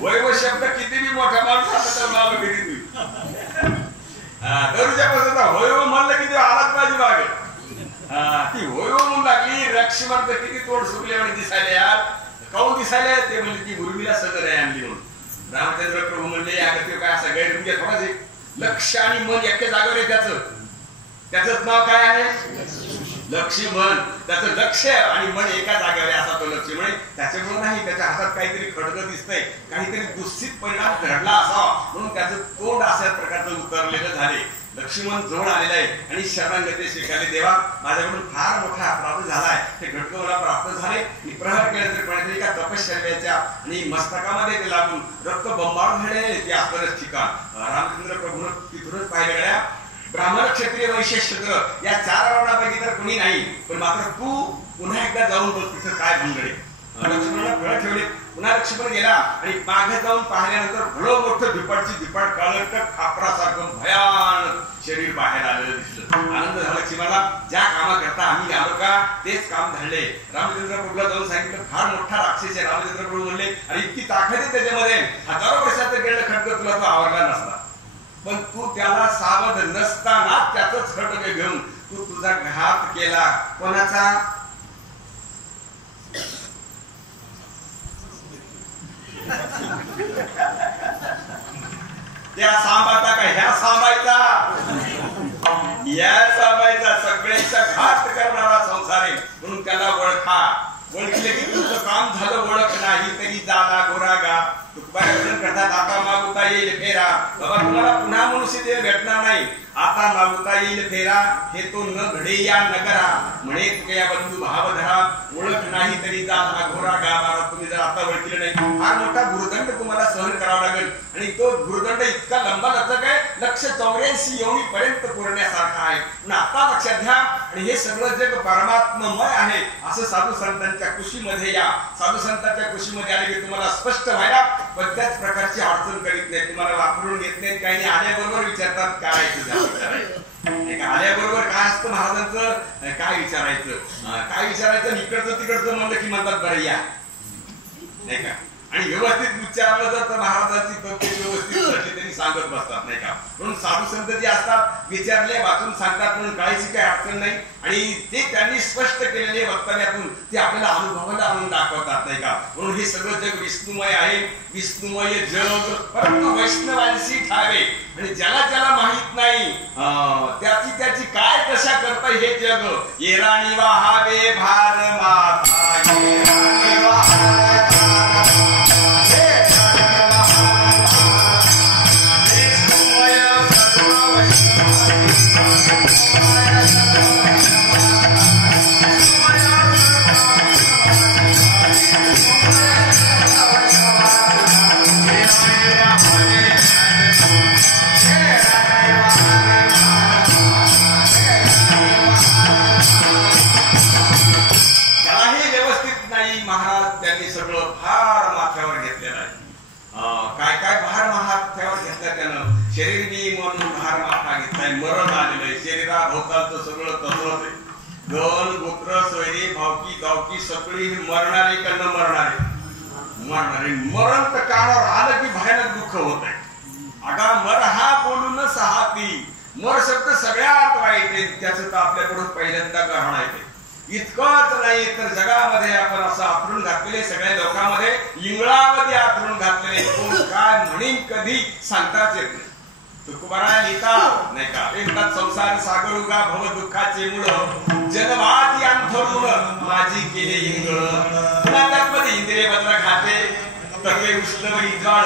वैव शब्द किती बी मोठा माणूस असला तर माग किती दरुच्या पासून वैव म्हणलं की ते आलाच माझी बाग ती वैव म्हणून लागली. लक्ष्मण किती तोंड सुकले आणि दिसायला यार काऊन दिसायला ते म्हणजे ती उर्मिला सदर आहे आणली म्हणून. रामचंद्र प्रभू म्हणले अगं काय असं गैर थोडाच लक्ष आणि मन एका जागेवर आहे त्याच नाव काय आहे लक्ष्मण. त्याचं लक्ष आणि मन एका जागेवर असा तो लक्ष्मण त्याच्यामुळे नाही त्याच्या हातात काहीतरी खडगं दिसतंय काहीतरी दुःस्थित परिणाम घडला असावा म्हणून त्याचं तोंड अशा प्रकारचं उतरलेलं झाले. लक्ष्मण जवळ आलेला आहे आणि शरणागती स्वीकारले. देवा माझ्याकडून फार मोठा अपराध झालाय ते घटक मला प्राप्त झाले. प्रहार केल्यानंतर कोणीतरी एका तपश्चर्याच्या आणि मस्तकामध्ये ते लागून रक्त बंबाळ झाले ते आपलंच ठिकाण. रामचंद्र प्रभूनं तिथूनच पाहिलं गड्या ब्राह्मण क्षत्रिय वैश्य शूद्र या 4 वर्णापैकी तर कोणी नाही पण मात्र तू पुन्हा एकदा जाऊन बघ तिथं काय भानगडे. लक्ष्मणाला फळं ठेवले. पुन्हा लक्ष्मण गेला आणि मागे जाऊन पाहिल्यानंतर भलं मोठं झिपाट काळट खापरासारखं भयानक शरीर बाहेर आलेलं दिसलं. आनंद झाला लक्ष्मणाला. ज्या कामाकरता आम्ही आलो का तेच काम धडले. रामचंद्र प्रभूला जाऊन सांगितलं फार मोठा राक्षस आहे. रामचंद्र प्रभू म्हणले आणि इतकी ताकद आहे त्याच्यामध्ये हजारो वर्षाचं गेलं खडक तुला तो आवरला नसता पण तू त्याला सावध नसताना त्याच खडक घेऊन तू तुझा घात केला. कोणाचा त्या सांबाचा का ह्या सांबायचा या सांबायचा सगळ्यांचा घात करणारा संसार आहे म्हणून त्याला ओळखा. ओळखले की तुझं काम झालं. ओळख नाही तरी जाला गोरागा करतात. आता मागुता येईल फेरा बाबा तुम्हाला पुन्हा मनुष्य देह भेटणार नाही. आता मागुता येईल फेरा हे तो न घडे या नगरा म्हणे तुझ्या बंधू भाव धरा. ओळख नाही तरी जाला घोरा गावाला. तुम्ही जर आता ओळखले नाही फार मोठा गुरुदंड तुम्हाला सहन करावा लागेल आणि तो गुरुदंड इतका लंबा लचक आहे 184 योनी पर्यंत पुरण्यासारखा आहे. पण आता लक्षात घ्या आणि हे सगळं जग परमात्ममय आहे असं साधू संतांच्या कुशीमध्ये या. साधू संतांच्या कुशीमध्ये आले की तुम्हाला स्पष्ट व्हायला कोणत्याच प्रकारची अडचण करीत नाही. तुम्हाला वापरून घेत नाहीत काही नाही. आल्याबरोबर विचारतात काय तुझ्या आल्याबरोबर काय असतं महाराजांचं काय विचारायचं इकडचं तिकडचं म्हणलं की म्हणतात बरं या नाही का. आणि व्यवस्थित विचारलं तर महाराजांची तब्येत व्यवस्थित त्यांनी सांगत बसतात नाही का. म्हणून साधू संत जे असतात विचारले वाचून सांगतात म्हणून काहीची काही अडचण नाही आणि ते त्यांनी स्पष्ट केलेले वक्तव्यातून ते आपल्याला अनुभवाला आणून दाखवतात नाही का. म्हणून हे सगळं जग विष्णुमय आहे. विष्णुमय जग परंतु वैष्णवांशी ठावे आणि ज्याला ज्याला माहित नाही त्याची काय कशा करता हे जग. येराणी वाहावे भार माता येराणी वाहावे मरण आलेलं शरीराभोवतालचं सगळं तसंच आहे. गण गोत्र सोयरी भावकी गावकी सगळी मरणारे का न मरणारे मरण तर कानावर आलं की भयानक दुःख होत आहे. आता मर हा बोलून सहाती मर शब्द सगळ्यात वाईट आहे. त्याचं तर आपल्याकडून पहिल्यांदा ग्रहण आहे. इतकंच नाही तर जगामध्ये आपण असं आतरून घातलेले सगळ्या लोकांमध्ये इंगळामध्ये आतरून घातलेले कोण काय म्हणीन कधी सांगताच येत नाही. तुकोबारा लिहितात नाही का, एकदा संसार सागर उगा भव दुःखाचे मूळ जनवादी अंथरून माझी केले इंगळ. पुन्हा त्यामध्ये इंद्रिय बदला खाते तवे उष्णव इजाळ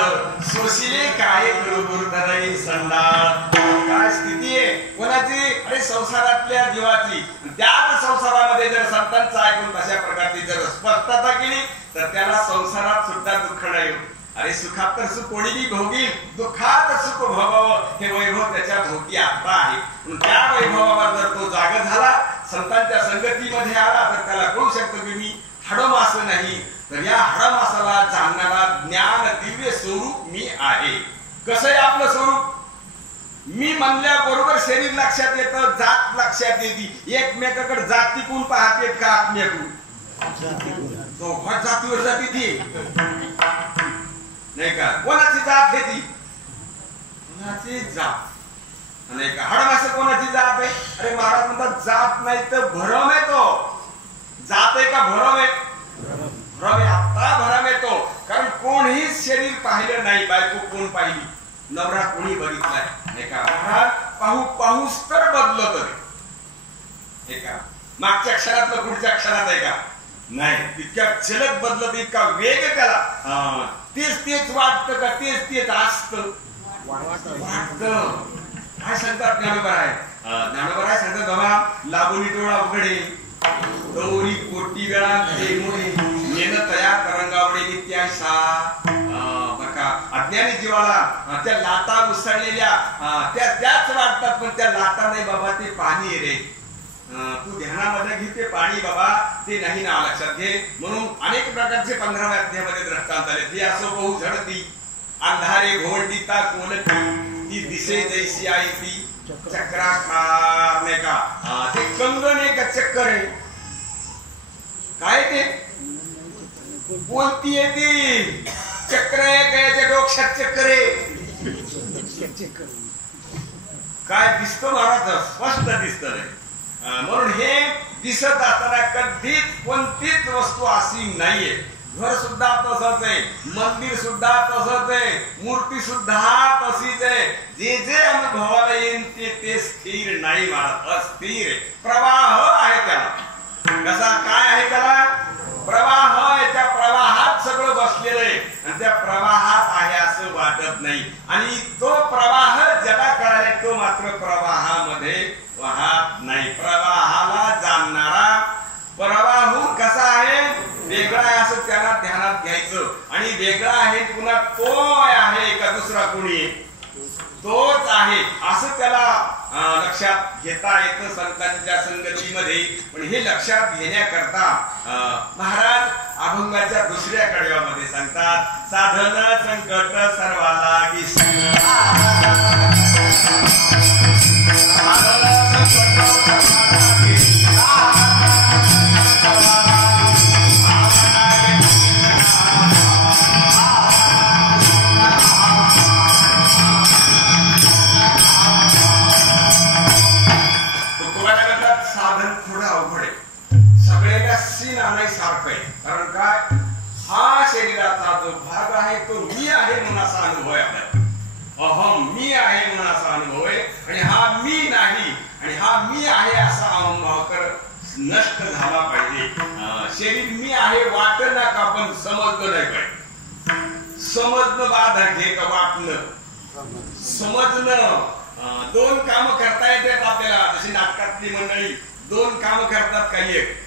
सोशिले काय करू गुरुधराई संडाळ. काय स्थिती आहे कोणाची? अरे संसारातल्या जीवाची. त्याच संसारामध्ये जर संतांचं ऐकून तशा प्रकारची जर स्पष्टता केली तर त्याला संसारात सुद्धा दुःख नाही. अरे सुखात तर सुख कोणीही भोगील, दुःखात सुख भोगावं हे वैभव त्याच्या भोवती आता आहे. त्या वैभवावर जर तो जागा झाला, संतांच्या संगतीमध्ये आला तर त्याला कळू शकतो की मी हाडमास नाही तर या हाडमासाला जाणणारा ज्ञान दिव्य स्वरूप मी आहे. कसं आहे आपलं स्वरूप? मी म्हणल्याबरोबर शरीर लक्षात येतं, जात लक्षात येते. एकमेकाकडे जाती कोण पाहतेत का? आत्म्याकडून तो हट जातीवर जाती ती नाही का? कोणाची जात आहे ती? कोणाची जात नाही का? हाडमास कोणाची जात आहे? अरे महाराज म्हणतात जात नाही तर भरम आहे. तो जात आहे का भरम आहे? भरम आहे. आता भरम येतो कारण कोणीही शरीर पाहिलं नाही. बायको कोण पाहिली, नवरा कोणी बघितलाय नाही का? महाराज पाहू पाहूच तर बदलत आहे का? मागच्या क्षणातलं पुढच्या क्षणात आहे का? नाही. इतक्या जलद बदलत, इतका वेग त्याला. तेच तेच वाटतं का? तेच तेच असतं वाटत. काय सांगतात ज्ञानोबा आहे? ज्ञानोबा आहे सांगतात बाबा लागून डोळा उघडे गौरी कोटी वेळा नेन तया तरंगावडे नित्याशा. बघा अज्ञानी जीवाला त्या लाटा उसळलेल्या त्याच वाटतात पण त्या लाटा नाही बाबा, ते पाणी रे. तू ध्यानामध्ये घे ते पाणी बाबा, ते नाही ना लक्षात घे. म्हणून अनेक प्रकारचे 15व्या अध्यायामध्ये दृष्टांत आले. ती असो बहु झडती अंधारे घोंडिता कोलती ती दिसे जैसी आई ती चक्राकार नाही का? ते कंगन आहे का चक्कर आहे? काय ते बोलतीये ती चक्र आहे का? याच्या डोक्यात चक्र आहे काय? दिसतं महाराज, स्पष्ट दिसत नाही. म्हणून हे दिसत असताना कधीच कोणतीच वस्तू अशी नाहीये. घर सुद्धा तसंच आहे, मंदिर सुद्धा तसंच आहे, मूर्ती सुद्धा तशीच आहे. जे जे अनुभवाला येईल ते स्थिर नाही महाराज, अस्थिर आहे. प्रवाह आहे त्याला. कसा काय आहे त्याला? प्रवाह आहे. त्या प्रवाहात सगळं बसलेलं आहे आणि त्या प्रवाहात आहे असं वाटत नाही. आणि तो प्रवाह ज्याला कळाला तो मात्र प्रवाहामध्ये वाहत नाही. प्रवाहाला जाणणारा प्रवाहून कसा आहे? वेगळा आहे असं त्याला ध्यानात घ्यायचं. आणि वेगळा आहे पुन्हा तो आहे का दुसरा कोणी? तोच आहे असं त्याला लक्षात घेता येतं संतांच्या संगतीमध्ये. पण हे लक्षात घेण्याकरता महाराज अभंगाच्या दुसऱ्या कडव्यामध्ये सांगतात साधन संकट सर्वाला कारण काय? हा शरीराचा जो भाग आहे तो मी आहे म्हणून असा अनुभव आहे आपल्याला. अहम मी आहे म्हणून असा अनुभव आहे आणि हा मी नाही आणि हा मी आहे असा अनुभव कर नष्ट झाला पाहिजे. शरीर मी आहे वाटणं का पण समजलं नाही पाहिजे. समजणं बाधक आहे का वाटणं? समजणं. दोन काम करता येतात आपल्याला. जशी नाटकातली मंडळी दोन काम करतात. काही एक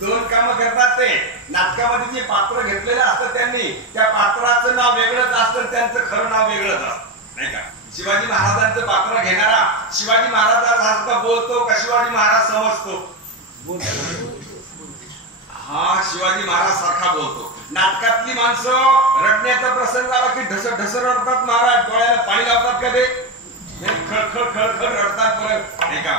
दोन काम करतात. ते नाटकामध्ये जे पात्र घेतलेलं असतं त्यांनी त्या पात्राचं नाव वेगळंच असतं, त्यांचं खरं नाव वेगळंच असतं नाही का? शिवाजी महाराजांचं पात्र घेणारा शिवाजी महाराजांसारखा बोलतो का शिवाजी महाराज समजतो? हा शिवाजी महाराज सारखा बोलतो. नाटकातली माणसं रडण्याचा प्रसंग आला की ढस ढस रडतात महाराज. डोळ्याला पाणी लावतात का? ते खळखळ खळखळ रडतात बरं नाही का?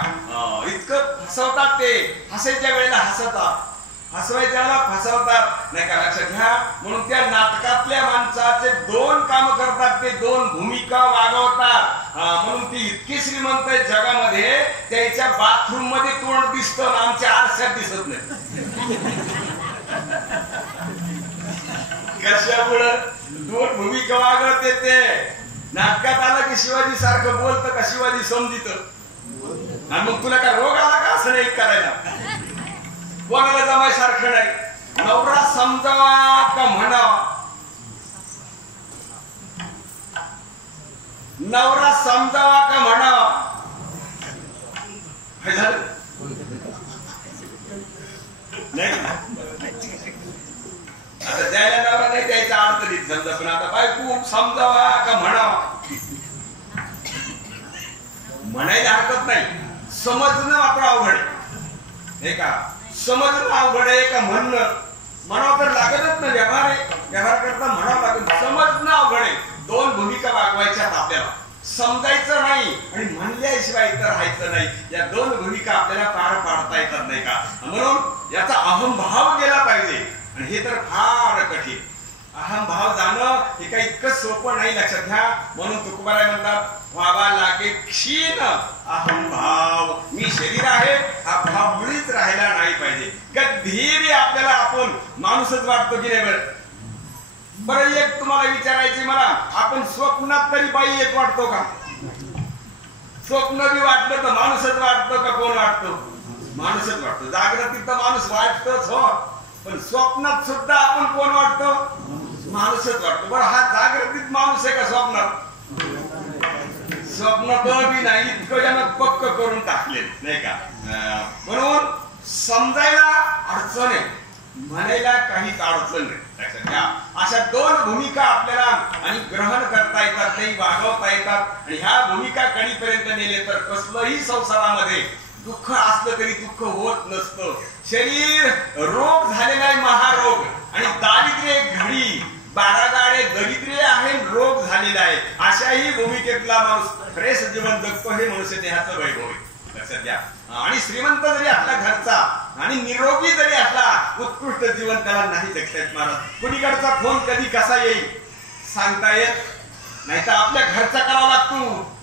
इतकं हसवतात ते. हसायच्या वेळेला हसतात हसवायच्याला फसवतात, नाही का, लक्षात घ्या. म्हणून त्या नाटकातल्या माणसाचे दोन काम करतात, ते दोन भूमिका वागवतात. म्हणून ती इतकी श्रीमंत आहे जगामध्ये, त्याच्या बाथरूम मध्ये तोंड दिसतं, आमच्या आरशात दिसत नाही. कशामुळं? दोन भूमिका वागवते ते. नाटकात आलं की शिवाजी सारखं बोलतं का शिवाजी समजित, आणि मग तुला काय रोग आला का असं नाही करायला. कोणाला जमाय सारखं नाही. नवरा समजावा का म्हणावा, नवरा समजावा का म्हणावा, हे झालं नाही. आता द्यायला नवरा नाही द्यायचा अडचणीत समजा, पण आता बायको समजावा का म्हणावा, म्हणायला हरकत नाही. समजणं मात्र अवघड आहे का. समजणं अवघड आहे का म्हणणं. म्हणावं तर लागतच नाही. व्यवहार करता म्हणावं लागत. समजणं अवघड आहे. दोन भूमिका वागवायच्यात आपल्याला. समजायचं नाही आणि म्हणल्याशिवाय इतर राहायचं नाही. या दोन भूमिका आपल्याला पार पाडता येतात, नाही का. म्हणून याचा अहंभाव गेला पाहिजे, आणि हे तर फार कठीण. अहंभाव जाणं हे काही इतकं सोपं नाही, लक्षात घ्या. म्हणून तुकोबाराय म्हणतात, व्हावा लागे क्षीण अहंभाव. मी शरीर आहे हा भाव मुळीच राहिला नाही पाहिजे. कधीही आपल्याला आपण माणूसच वाटतो की नाही. बरं एक तुम्हाला विचारायचे मला, आपण स्वप्नात तरी बाई एक वाटतो का? स्वप्न बी वाटलं तर माणूसच वाटतो का कोण वाटतो? माणूसच वाटतो. जागृतीत तर माणूस वाटतोच हो, पण स्वप्नात सुद्धा आपण कोण वाटतो? माणूसच वाटतो. बरं हा जागृतीत माणूस आहे का स्वप्नात? स्वप्न बी नाही, इतकं ज्यानं पक्क करून टाकले, नाही का. म्हणून समजायला अडचण आहे, म्हणायला काहीच अडचण नाही, लक्षात घ्या. अशा दोन भूमिका आपल्याला आणि ग्रहण करता येतात, नाही वागवता येतात. आणि ह्या भूमिका कधीपर्यंत नेले तर कसलंही संसारामध्ये दुःख असलं तरी दुःख होत नसतं. शरीर रोग झालेला आहे, महारोग, आणि दारिद्र्य घडी बारागाडे दरिद्र्य आहे, रोग झालेला आहे. अशाही भूमिकेतला माणूस फ्रेश जीवन जगतो. हे मनुष्य देहाचं वैभव आहे, लक्षात घ्या. आणि श्रीमंत जरी असला घरचा आणि निरोगी जरी असला, उत्कृष्ट जीवन त्याला नाही जगता येत महाराज. कुणीकडचा फोन कधी कसा येईल सांगता येत नाही, तर आपल्या घरचा करावा लागतो.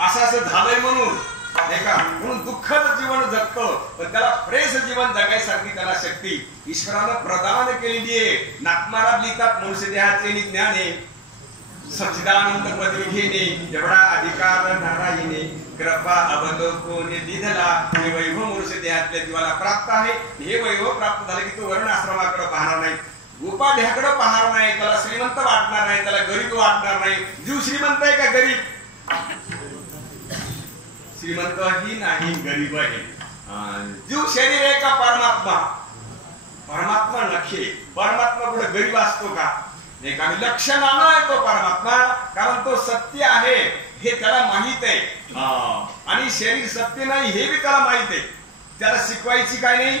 असं झालंय म्हणून, नाही का. म्हणून दुःखद जीवन जगतो, पण त्याला फ्रेश जीवन जगायसाठी त्याला शक्ती ईश्वरानं प्रदान केलेली आहे. नाथमाराज लिहितात, मनुष्य देहाचे ज्ञाने सच्चिदानंद पदवी घेणे, एवढा अधिकार नारायणे कृपा अवलोकने दिधला. हे वैभव मनुष्य देहातल्या जीवाला प्राप्त आहे. हे वैभव प्राप्त झाले की तो वर्ण आश्रमाकडे पाहणार नाही, उपाध्याकडे पाहणार नाही, त्याला श्रीमंत वाटणार नाही, त्याला गरीब वाटणार नाही. जीव श्रीमंत आहे का गरीब? श्रीमंत ही नाही, गरीब आहे. जीव शरीर आहे का परमात्मा? परमात्मा नखे. परमात्मा कुठे गरीब असतो का? नाही का. लक्षणानं आहे तो परमात्मा, कारण तो सत्य आहे हे त्याला माहित आहे. आणि शरीर सत्य नाही हे बी त्याला माहित आहे. त्याला शिकवायची काय नाही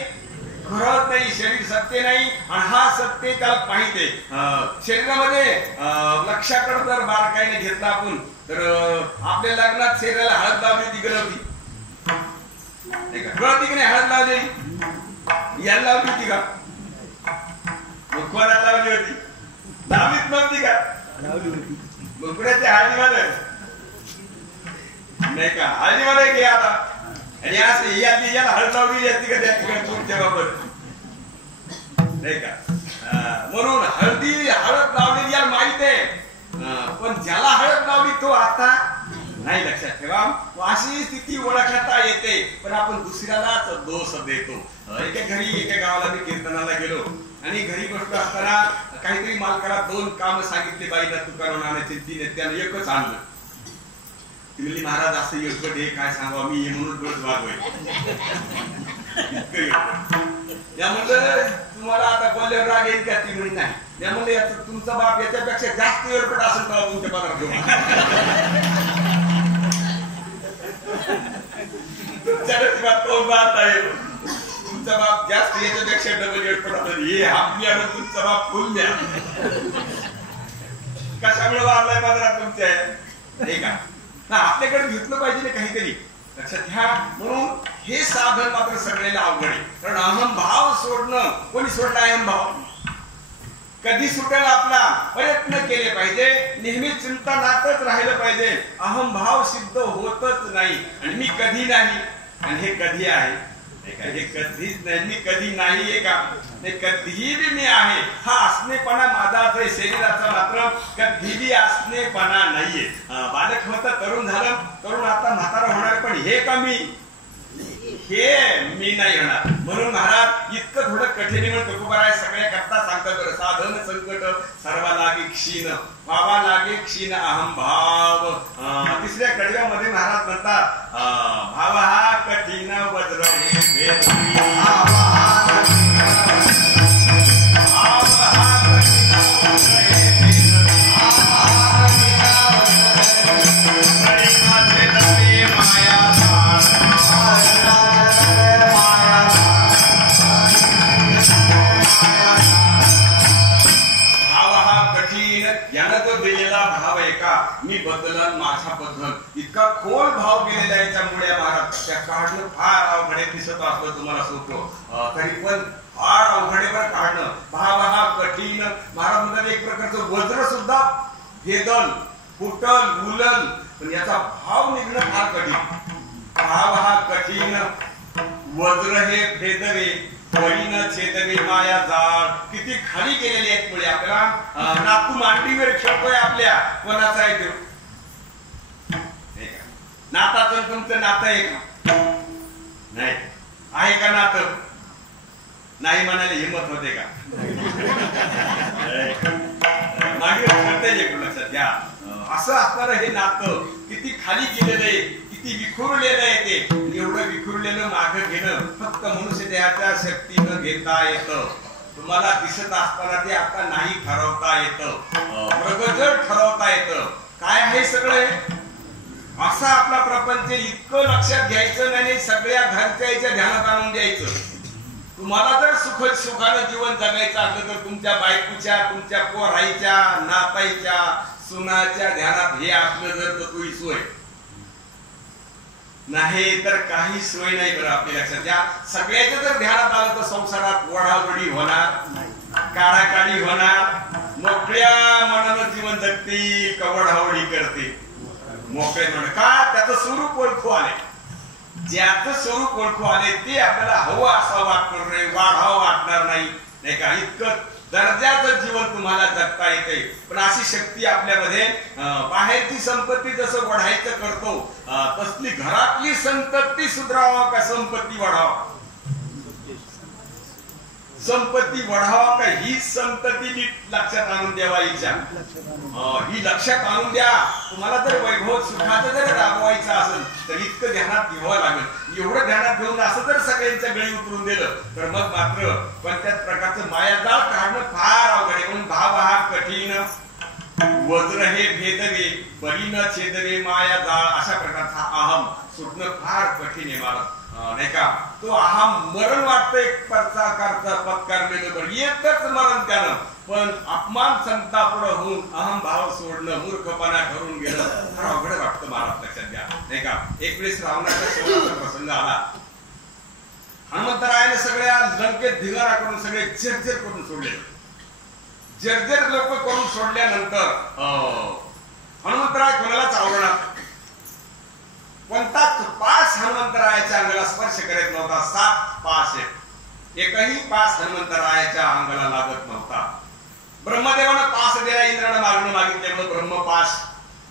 गरज नाही. शरीर सत्य नाही आणि हा सत्य त्याला माहित आहे. शरीरामध्ये लक्षाकडे जर बारकाईने घेतला आपण, तर आपल्या लग्नात शरीराला हळद लावली ती गळती, नाही का. गळती की नाही हळद लावली? याला लावली होती का? मग कोणाला लावली होती? लावलीच नव्हती का? लावली होती. मग पुढे ते हळदीमध्ये, नाही का, हळदीमध्ये घे आता. आणि असं याला हळद लावली जाते का त्या ठिकाणी तुमच्या बाबत, नाही का. म्हणून हळद लावलेली याला माहित आहे, पण ज्याला हळद लावली तो आता नाही. लक्षात ठेवा, अशी स्थिती ओळखता येते, पण आपण दुसऱ्यालाच दोष देतो. एका गावाला मी कीर्तनाला गेलो, आणि घरी गोष्ट असताना काहीतरी मालकाला दोन काम सांगितले बाईला तुकाराम आणायचे. त्यानं एकच आणलं. ती म्हणली, महाराज असं एकच हे काय सांगा, मी हे म्हणून रोज वागवाय. या म्हणलं तुम्हाला आता बोलल्यावर राग येईल का? ती म्हणे नाही. या म्हणलं याचं तुमचा बाप याच्यापेक्षा जास्त एअरपोर्ट असेल तर तुमच्या पदार्थ घेऊन तुमचा बाप जास्त याच्यापेक्षा डबल एअरपोर्ट असेल. हे आपल्या तुमचा बाप फुल द्या. कशामुळे वाढलाय पदार्थ तुमच्या, नाही का. आपल्याकडे घेतलं पाहिजे ना काहीतरी, लक्षात घ्या. म्हणून हे साधन मात्र सगळ्याला अवघड आहे. कारण अहंभाव सोडणं, कोणी सोडला अहंभाव? कधी सुटेल आपला? प्रयत्न केले पाहिजे, नेहमी चिंतनातच राहिलं पाहिजे. अहंभाव सिद्ध होतच नाही. आणि मी कधी नाही, आणि हे कधी आहे, हे कधीच नाही. मी कधी नाहीये का? हे कधीही बी मी आहे. हा असणेपणा माझाच आहे, शरीराचा मात्र कधीही असणेपणा नाहीये. बालक होतं, तरुण झालं, तरुण आता म्हातारा होणार, पण हे कमी, हे मी नाही होणार. म्हणून महाराज इतकं थोडं कठीण म्हणून तुकोबाराय सगळ्या करता सांगतात बरं. साधन संकट सर्वा लागे क्षीण, व्हावा लागे क्षीण अहंभाव. तिसऱ्या कडव्यामध्ये महाराज म्हणतात भाव हा कठीण वज्र हे मी बदलन माझा बदल इतका खोल भाव गेलेला आहे त्यामुळे महाराज त्या काढणं फार अवघडे दिसत असलं तुम्हाला सोपं, तरी पण फार अवघडेवर काढणं. भाव हा कठीण. महाराज म्हणतात एक प्रकारचं वज्र सुद्धा भेदल, फुटल, उलल, पण याचा भाव निघणं फार कठीण. भाव हा कठीण, वज्र हे भेदवे, वळीन छेदवे माया जाळ. किती खाली गेलेली आहेत मुळे. आपल्याला नातू मांडीवर खेळतोय आपल्या, कोणाचा आहे तो? नाताचं तुमचं नातं आहे का? नाही आहे का नातं? नाही म्हणायला हिंमत होते का? मांडीवर खेळताय लक्षात घ्या. असं असणारं हे नातं किती खाली गेलेलं आहे, किती विखुरलेलं आहे. ते एवढं विखुरलेलं मागं घेणं फक्त मनुष्य देहाच्या शक्तीनं घेता येतं. तुम्हाला दिसत असताना ते आता नाही ठरवता येतं, प्रगजळ ठरवता येतं. काय आहे सगळं? असा आपला प्रपंच इतकं लक्षात घ्यायचं नाही, सगळ्या घरच्याच्या ध्यानात आणून द्यायचं. तुम्हाला जर सुखानं जीवन जगायचं असलं तर तुमच्या बायकोच्या, तुमच्या पोराईच्या, नाताईच्या, सुनाच्या ध्यानात हे असलं जर तर तुही सोय नाही तर काही सोय नाही. बरं आपल्या लक्षात घ्या. सगळ्याच्या जर ध्यानात आलं तर संसारात वडावडी होणार, काढाकाढी होणार, मोकळ्या मनानं जीवन जगतील, कवडावडी करते मोकळे म्हण. का? त्याचं स्वरूप ओळखू आले. ज्याचं स्वरूप ओळखू आले ते आपल्याला हवं असं वाटणार नाही, वाढावं वाटणार नाही, नाही का? इतकं दर्जाचं जीवन तुम्हाला जगता येते. पण अशी शक्ती आपल्यामध्ये, बाहेरची संपत्ती जसं वाढायचं करतो तसली घरातली संपत्ती सुधारावा का संपत्ती वाढावा? संपत्ती वाढावा का हीच संपत्ती लक्षात आणून द्यावा. इच्छा ही लक्षात आणून द्या. तुम्हाला जर वैभव सुखाचं जर राबवायचं असेल तर इतकं ध्यानात घ्यावं लागेल. एवढं ध्यानात घेऊन असं जर सगळ्यांच्या गळी उतरून दिलं तर मग मात्र कोणत्याच प्रकारचं मायाजाळ काढणं फार अवघड आहे. म्हणून भाव हा कठीण, वज्र हे भेदवे, बळीन छेदवे मायाजाळ. अशा प्रकारचा अहम सुटणं फार कठीण आहे मला, नाही का? तो अहम मरण वाटतंय परचाकारचा पत्कारलेलं बरं एकच मरण त्यानं, पण अपमान संता पुढं होऊन अहम भाव सोडणं, मूर्खपणा करून गेलं फार अवघड वाटतं मला, लक्षात घ्या, नाही का? एक वेळेस रावणाचा शेवटचा प्रसंग आला. हनुमंतरायाने सगळ्या लंकेत धिंगाणा करून सगळे जर्जर करून सोडले. जर्जर लोक करून सोडल्यानंतर हनुमंतराय कोणालाच आवडणार. कोणताच पास हनुमंतरायाच्या अंगाला स्पर्श करत नव्हता. 7 पास आहेत, एकही पास हनुमंतरायाच्या अंगाला लागत नव्हता. ब्रह्मदेवानं पास दिला, इंद्रानं मागणं मागितल्यामुळे ब्रह्मपास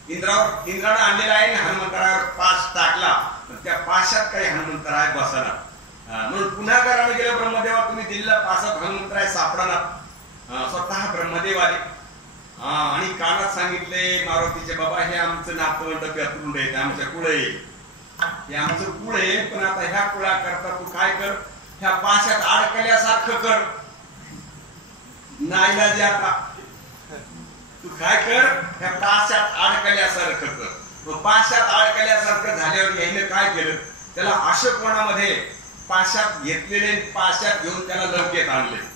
इंद्रानं आणलेला आहे. हनुमंतरायावर पास टाकला तर त्या पाशात काही हनुमंतराय बसला. म्हणून पुन्हा घराला गेलं, ब्रह्मदेवा तुम्ही दिलेला पासात हनुमंतराय सापडणार. स्वतः ब्रह्मदेव आले आणि कानात सांगितले मारुतीचे, बाबा हे आमचं नातवंड प्यातुंड आहे, आमच्या कुळे, हे आमचं कुळ आहे, पण आता ह्या कुळा करता तू काय कर, ह्या पाशात अडकल्यासारखं कर. नाईलाज आता तू काय कर, ह्या पाशात अडकल्यासारखं कर. पाशात अडकल्यासारखं झाल्यावर याने काय केलं, त्याला अशोकवनामध्ये पाशात घेतलेले, पाशात घेऊन त्याला लंकेत आणले.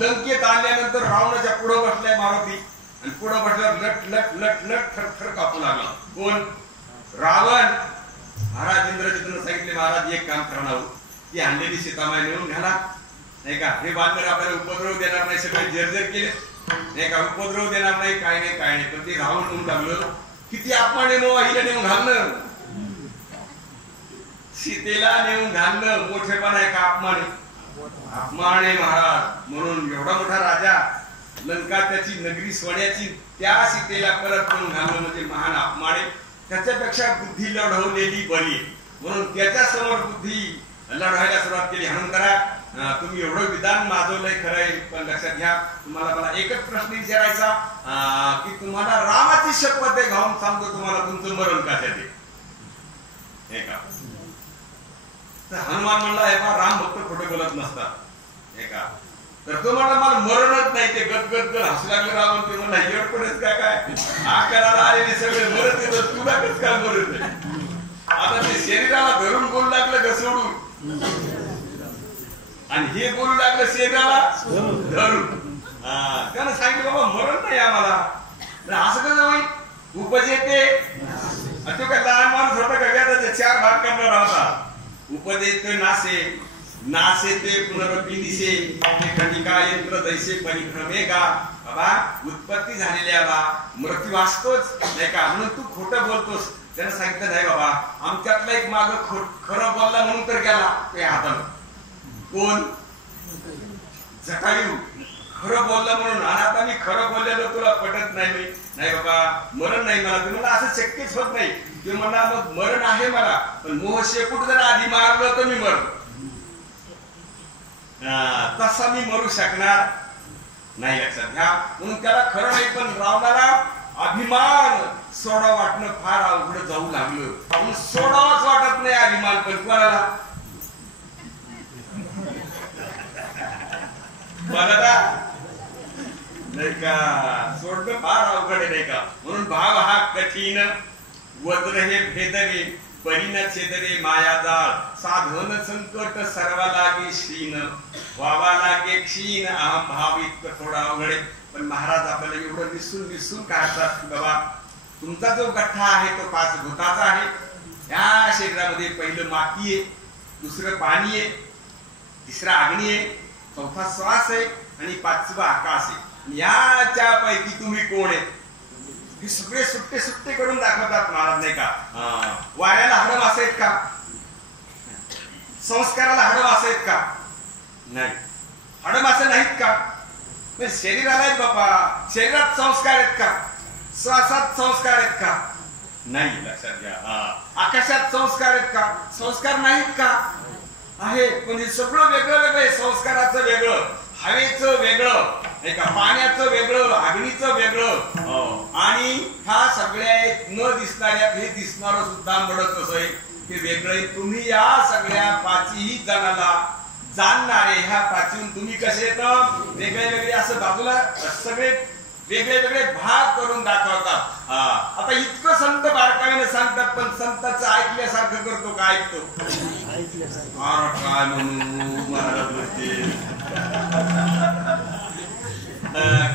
लंकेत आणल्यानंतर रावणाच्या पुढे बसलाय मारुती, आणि पुढे बसल्यावर लट लट लट लट थर थर कापू लागला. कोण? रावण. महाराज इंद्रजितनं सांगितले, महाराज एक काम करणार, ती आणलेली सीतामाई नेऊन घाला, नाही का, हे बांधवर आपल्याला उपद्रव देणार नाही, सगळे जर्जर केले, नाही का, उपद्रव देणार नाही, काय नाही काय नाही, पण ते राहून नेऊन लागलं. किती अपमान आहे मग आईला नेऊन घालणं, सीतेला नेऊन घालणं मोठेपण आहे का अपमान आहे? अपमान आहे महाराज. म्हणून एवढा मोठा राजा, लंका त्याची नगरी सोन्याची, त्या सीतेला परत नेऊन घालणं म्हणजे महान अपमान आहे. त्याच्यापेक्षा बुद्धी लढवलेली बरी आहे. म्हणून त्याच्या समोर बुद्धी लढवायला सुरुवात केली. हनुमंतरा, तुम्ही एवढं विधान माजवलंय खरंय, पण लक्षात घ्या, तुम्हाला मला एकच प्रश्न विचारायचा की तुम्हाला रामाची शपथ आहे घालून सांगतो, तुम्हाला तुमचं मरण कशात आहे का? तर हनुमान म्हणला, हे पहा, राम भक्त खोटं बोलत नसतात, हे का? तर तो म्हणला, मला मरणच नाही. ते गदगद हसू लागले राम. ते म्हणला, एवढपणच काय काय हा करायला आलेले सगळे मरत येत, तुला कसं काय मरत आहे? आता ते शरीराला धरून बोलू लागलं घसोडून, आणि हे बोलू लागलं शरीराला धरून. त्यानं सांगितलं, बाबा मरण नाही आम्हाला. असं कसं होईल? उपजेते, तो काय लहान माणूस होता का? त्याचे 4 भाग करणार होता. उपदेते नासे, नासे ते पुनरपी दिसे, खंडिका यंत्र दैसे परिभ्रमे का. बाबा, उत्पत्ती झालेली आहे बा, मृत्यू असतोच, नाही का, म्हणून तू खोटं बोलतोस. त्यानं सांगितलं, नाही बाबा, आमच्यातला एक माग खरं बोलला म्हणून तर गेला ते हातानं. कोण? जटायू. खरं बोललं म्हणून. आणि आता मी खरं बोललेलो तुला पटत नाही. नाही बाबा, मरण नाही मला. तुम्हाला असं शक्यच होत नाही. ते म्हणा, मग मरण आहे मला, पण मोह शेपूट जर आधी मारलं तर मी मरतो, तसा मी मरू शकणार नाही, लक्षात घ्या. म्हणून त्याला खरं नाही, पण रावणाला अभिमान सोडा वाटणं फार अवघड जाऊ लागलं. म्हणून सोडावाच वाटत नाही अभिमान, पण कोणाला? बघा नाही का, सोडणं फार अवघड आहे, नाही का. म्हणून भाव हा कठीण, वज्र हे भेदरे, परिण छेदरे मायाजाळ, साधन संकट सर्वा लागे क्षीण, व्हावा लागे क्षीण, अहम भाव इतकं थोडा अवघड आहे. पण महाराज आपल्याला एवढं निसून काढतात की बाबा, तुमचा जो गठ्ठा आहे तो 5 भूताचा आहे. या शरीरामध्ये पहिलं माती आहे, दुसरं पाणी आहे, तिसरा अग्नी आहे, चौथा श्वास आहे, आणि 5वा आकाश आहे. याच्या पैकी तुम्ही कोण आहे? हे सगळे सुट्टे सुट्टे करून दाखवतात महाराज, नाही का. वाऱ्याला हाडं आहेत का? संस्काराला हाडं आहेत का? नाही. हाडं नाहीत का? शरीराला आहेत बाबा. शरीरात संस्कार आहेत का? श्वासात संस्कार आहेत का? नाही, लक्षात घ्या. आकाशात संस्कार आहेत का? संस्कार नाहीत का? आहे. म्हणजे सगळं वेगळं वेगळं. संस्काराचं वेगळं, हवेचं वेगळं, एका पाण्याचं वेगळं, अग्नीचं वेगळं, आणि ह्या सगळ्या न दिसणाऱ्या हे दिसणारं सुद्धा मडत कसं आहे ते वेगळं. तुम्ही या सगळ्या 5ही जणाला जाणणारे, ह्या 5हून तुम्ही कसे तर वेगळे वेगळे असं बाजूला सगळे वेगळे वेगळे भाग करून दाखवतात. आता इतकं संत बारकाईने सांगतात, पण संतांचं ऐकल्यासारखं करतो का? ऐकतो काय म्हणू महाराज बोलते.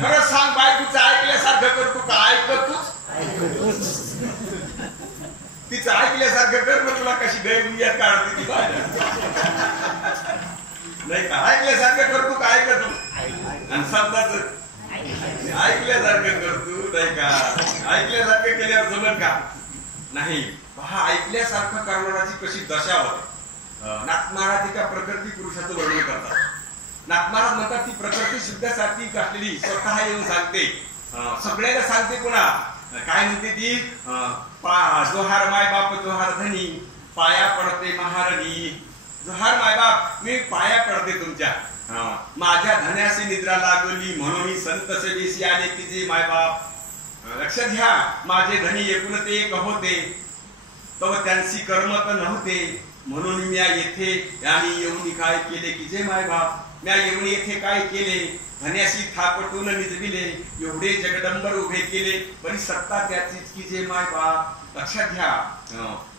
खरं सांग, बायकोचं ऐकल्यासारखं करतो का? ऐकतोच. तिचं ऐकल्यासारखं कर, मग तुला कशी गैरविचार काढते ती बाहेर, नाही का. ऐकल्यासारखं करतो का? ऐकतो. आणि संतांचं ऐकल्यासारखं करतो, नाही का. ऐकल्यासारखं केल्यावर जमल का? नाही. पहा, ऐकल्यासारखं करणाराची कशी दशा होते. नाथ एका प्रकृती पुरुषाचं वर्णन करतात. नाथ म्हणतात ती प्रकृती शुद्धासाठी असलेली स्वतः येऊन सांगते, सगळ्याला सांगते. पुन्हा काय म्हणते ती? जोहार माय बाप जोहार धनी, पाया पडते महारणी. जोहार माय बाप, मी पाया पडते तुमच्या. माझ्या धन्यासी निद्रा लागली, म्हणून संत सेवेसी आले तिचे माय बाप. लक्षात घ्या, माझे धनी एकूण ते एक होते, तव त्यांची कर्म तर नव्हते, म्हणून मी येथे आणि येऊन काय केले की जे माय बाप. म्या येऊन येथे काय केले? धन्याशी थापटून निजविले, एवढे जगदंबर उभे केले, बरी सत्ता त्याचीच की जे माय बाप. लक्षात घ्या,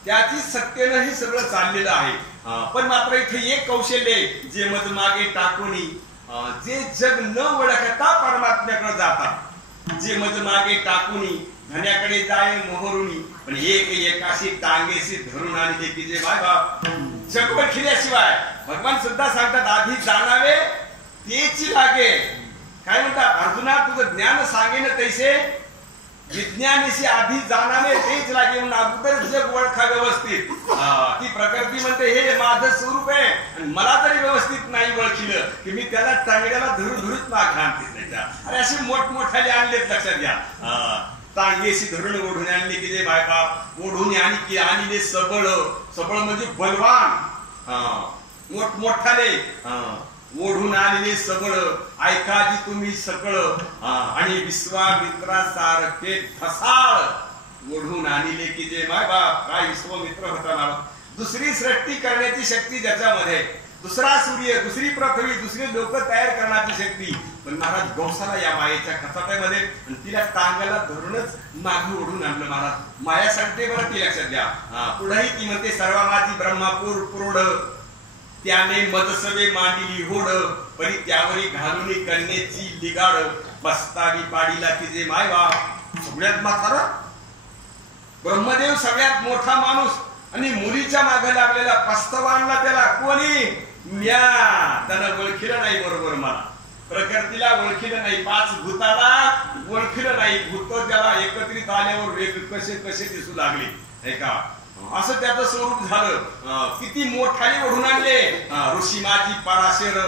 त्याचीच सत्तेनं हे सगळं चाललेलं आहे. पण मात्र इथे एक कौशल्य, जे मज मागे टाकूनी, जे जग न ओळखता परमात्म्याकडे जातात, जे मज मागे टाकूनी धन्याकडे जाय मोहरुणी पण एक एकाशी टांगेशी धरून आणि की जे माय बाप जग ओळखल्याशिवाय भगवान सुद्धा सांगतात आधी जाणावे तेच लागे. काय म्हणतात अर्जुना तुझं ज्ञान सांगेन तैसे विज्ञानीशी आधी जाणावे तेच लागे म्हणून अगोदर जग ओळखा व्यवस्थित. ती प्रकृती म्हणते हे माझं स्वरूप आहे आणि मला जरी व्यवस्थित नाही ओळखिलं की मी त्याला टांगड्याला धरून माग घालते नाही. अरे असे मोठमोठाले आणलेत लक्षात घ्या. टांगेशी धरून ओढून आणले की जे बायबाप ओढून आणले सबळ. सबळ म्हणजे बलवान मोठमोठाले ओढून आलेले सबळ ऐका जी तुम्ही सकळ आणि विश्वामित्रासारखे ठसाळ ओढून आणले की जे माय बाप काय विश्वामित्र होता ना. दुसरी सृष्टी करण्याची शक्ती ज्याच्यामध्ये दुसरा सूर्य दुसरी पृथ्वी दुसरी लोक तयार करण्याची शक्ती पण महाराज गौसाला या मायेच्या कचाट्यामध्ये आणि तिला टांगाला धरूनच मागे ओढून आणलं महाराज. माया सांगते बरं ती लक्षात द्या. पुढेही ती म्हणते सर्व माझी ब्रह्मापूर पुरोड त्याने मदसवे मांडली होड परी त्यावरी घालून कन्याची लिगाड बस्तावी पाडीला की जे माय बाप सगळ्यात म्हातारा ब्रह्मदेव सगळ्यात मोठा माणूस आणि मुलीच्या मागे लागलेला पस्तवा आणला त्याला कोणी म्या त्याला ओळखीलं नाही बरोबर मला प्रकृतीला ओळखीलं नाही 5 भूताला ओळखीलं नाही भूत त्याला एकत्रित आल्यावर कसे कसे दिसू लागले नाही का असं त्याचं स्वरूप झालं. किती मोठाने ओढून आणले ऋषी माझी पराशर.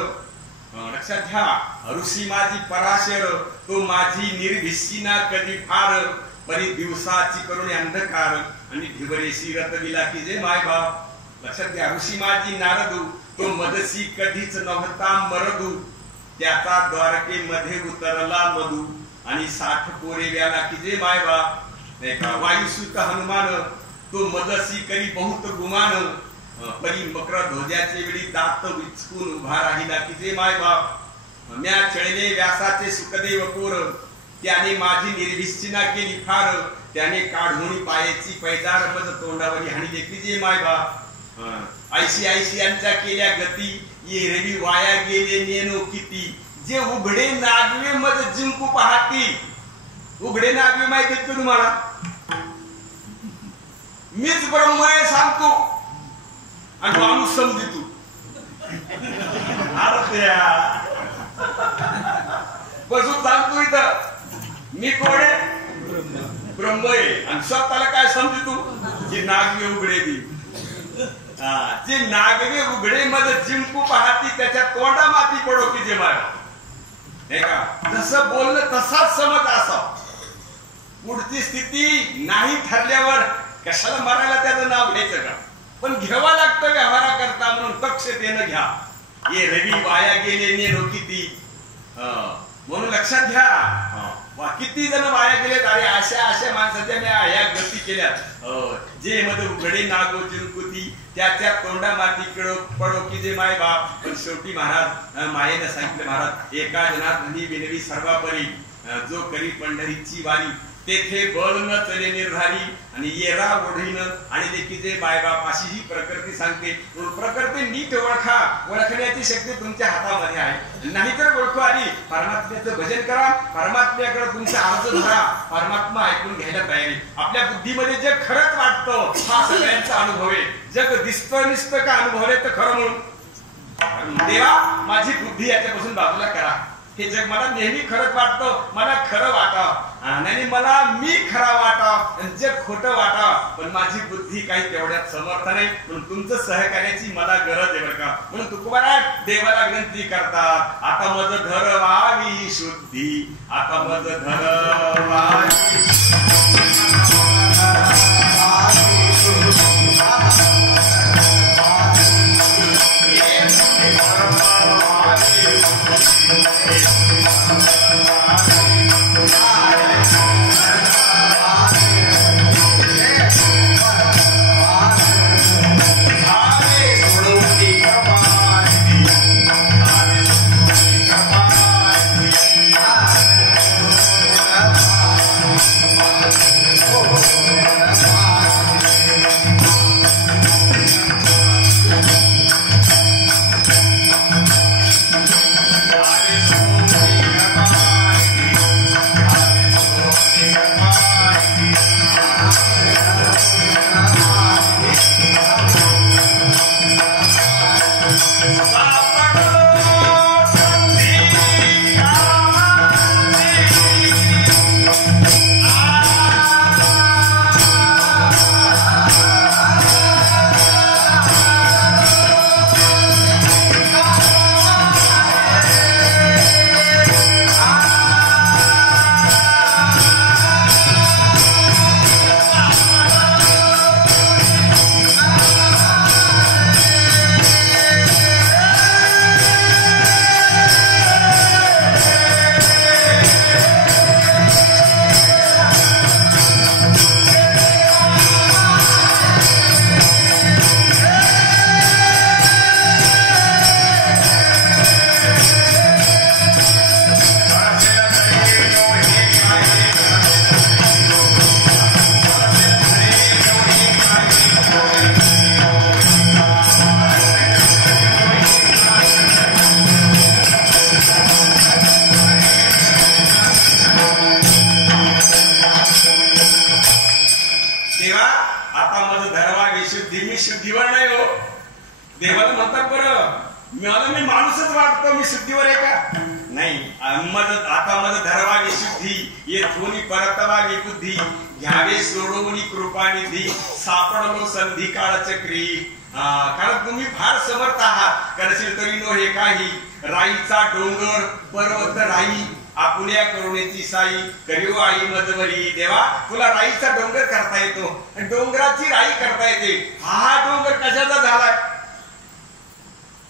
लक्षात घ्या ऋषी माझी पराशर तो माझी निर्भिशीना कधी फार परी दिवसाची करून अंधकार आणि ढिबरेशी रतविला की जे माय बाप. लक्षात घ्या ऋषी माझी नारदू तो मदसी कधीच नव्हता मरदू त्याचा द्वारकेमध्ये उतरला मधू आणि 60 पोरे व्याला की जे माय बाप. वायुसुत हनुमान तो मदसी करी बहुत गुमान परी मकर ध्वजाचे वेळी दात विचकून उभा राहिला की जे माय बाप. म्या चळले व्यासाचे सुखदेव कोर त्याने माझी निर्भिष्टिना केली फार त्याने काढून पायाची पैदार मज तोंडावरी हाणली की जे माय बाप. ऐशी यांच्या केल्या गती ये रवी वाया गेले नेनो किती जे उघडे नागवे मज जिंकू पाहती. उघडे नागवे माहिती का तुम्हाला मीच ब्रह्म आहे सांगतो आणि माणूस समजितो. बसून सांगतो इथं मी कोण आहे ब्रह्म आहे आणि स्वतःला काय समजितो जे नागवे उघडे दी जे नागवे उघडे मध्ये जिंकू पाहती त्याच्या तोंडा माती पडो की जे मारा नाही का. जसं बोलणं तसाच समज असा पुढची स्थिती नाही ठरल्यावर कशाला मरायला त्याचं नाव घ्यायचं का पण घ्यावा लागतं व्यवहाराकरता म्हणून दक्षतेनं घ्या. ये रवी वाया गेले नेनो किती म्हणून लक्षात घ्या. किती जण वाया गेलेत अरे अशा माणसाच्या मी ह्या गती केल्या जे मध्ये उघडे नागो जिंकुती त्याच्या तोंडा माती पडो की जे माय बाप. पण शेवटी महाराज मायेनं सांगितलं महाराज एका जनार्दनी विनवी सर्वापरी जो करी पंढरीची वारी तेथे बळ न चले निर्धारी आणि येरा ओढीन आणि देखील जे मायबाप अशी ही प्रकृती सांगते. प्रकृती नीट ओळखा ओळखण्याची शक्ती तुमच्या हातामध्ये आहे. नाहीतर ओळखू आली परमात्म्याचं भजन करा परमात्म्याकडे तुमचा अर्ज धरा परमात्मा ऐकून घ्यायला तयारी. आपल्या बुद्धीमध्ये जे खरंच वाटतं हा सगळ्यांचा अनुभव आहे. जग दिसतं निसतं का अनुभवले तर खरं म्हणून देवा माझी बुद्धी याच्यापासून बाजूला करा. हे जग मला नेहमी खरंच वाटतं मला खरं वाटावं नाही मला मी खरा वाटावं जग खोटं वाटावं पण माझी बुद्धी काही तेवढ्यात समर्थ नाही म्हणून तुमचं सहकार्याची मला गरज आहे बरं का. म्हणून तुकोबाराज देवाला विनंती करतात आता मज धरवावी शुद्धी आता मज धरवावी देवाला म्हणतात बरं मी माणूसच वाटतो, मी शुद्धीवर आहे का? नाही. आता मज धरवावी शुद्धी, येथून परतवावी बुद्धी, घ्यावे सोडवून कृपानिधी, सापडलो संधी काळ चक्री. कारण तुम्ही फार समर्थ आहात, करशील तरी नो हे काही. राईचा डोंगर पर्वत राई, आपुल्या करुणेची साई, करीव आई मजवरी. देवा तुला राईचा डोंगर करता येतो, डोंगराची राई करता येते. हा डोंगर कशाचा झालाय?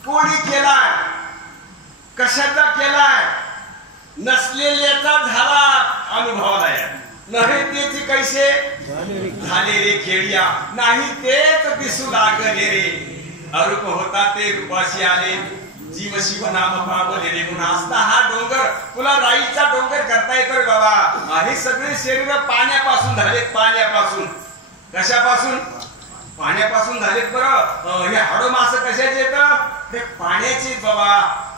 कोणी केलाय? कशाचा केलाय? नसलेल्याचा झाला अनुभवाला. नव्हे तेच कैसे झाले रे खेळिया, नाही तेच दिसू लागले रे. अरूप होता ते रूपाशी आले, जीव शिव नाम पावले रे. म्हणून असता हा डोंगर तुला राईचा डोंगर करता येतो रे बाबा. हे सगळे शरीर पाण्यापासून झालेत. पाण्यापासून. कशापासून? पाण्यापासून झालेत. बरं हे हाडो मास कशाचे येतं? ते पाण्याचे बाबा,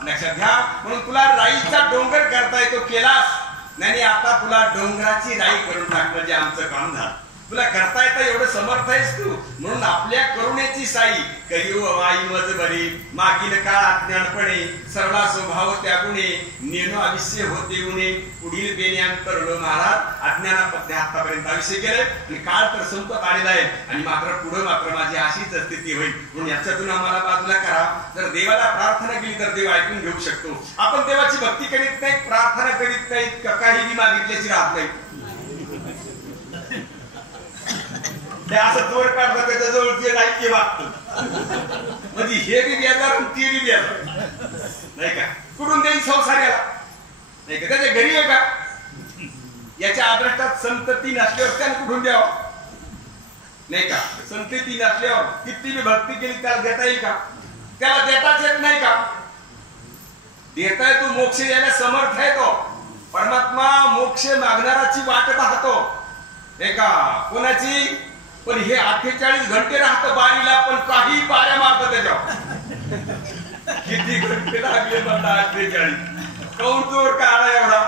लक्षात घ्या. म्हणून तुला राईचा डोंगर करता येतो, केलास. नाही आता तुला डोंगराची राई करून टाकलं, जे आमचं काम झालं. तुला करता येतं, एवढं समर्थ आहेस तू. म्हणून आपल्या करुणेची साई, करीव आई मज बरी. मागील काळ अज्ञानपणे, सरळा स्वभाव त्यागुणे, नेणो आयुष्य होते उणे. पुढील बेण्यांतरलो महाराज अज्ञानापत्य आतापर्यंत आयुष्य केले, आणि काळ तर संपत आलेला आहे. आणि मात्र पुढे मात्र माझी अशीच स्थिती होईल. म्हणून याच्यातून आम्हाला बाजूला करा. जर देवाला प्रार्थना केली तर देव ऐकून घेऊ शकतो. आपण देवाची भक्ती करीत नाही, प्रार्थना करीत नाही, काही मागितल्याची राहत नाही. ते असं जोर काढतात, त्याच्या जवळ जे नाही ते वागतं. म्हणजे हे बी बेजार आणि ते बी बेजार, नाही का? कुठून देईल संसाराला? नाही का? त्याच्या घरी आहे का? याच्या आदर्शात संतती नसल्यावर त्याने कुठून द्यावं? नाही का? संतती नसल्यावर किती बी भक्ती केली त्याला देता येईल का? त्याला देताच येत नाही का? देताय तू, मोक्ष द्यायला समर्थ आहे तो. परमात्मा मोक्ष मागणाराची वाट पाहतो, नाही का? कोणाची? पण हे 48 घंटे राहतं बारीला, पण काही बाऱ्या मारतं त्याच्यावर. किती घंटे लागले म्हणता? 48. काऊन चोर काढा एवढा,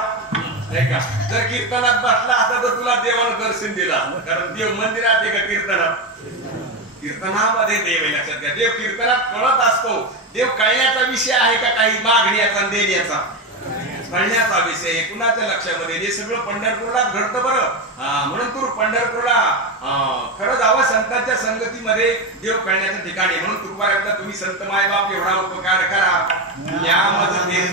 नाही का? जर कीर्तनात बसला असता तर तुला देवानं दर्शन दिला. कारण देव मंदिरात आहे का कीर्तनात? कीर्तनामध्ये देव आहे, लक्षात घ्या. देव कीर्तनात कळत असतो. देव कळण्याचा विषय आहे का? काही मागण्याचा देण्याचा कळण्याचा विषय आहे. कुणाच्या लक्षामध्ये? हे सगळं पंढरपूरलाच घडतं बरं. म्हणून तू पंढरपूरला खरं जावं संतांच्या संगतीमध्ये, देव कळण्याच्या ठिकाणी. म्हणून तुकारामला तुम्ही संत मायबाप एवढा उपकार करा, यामध्ये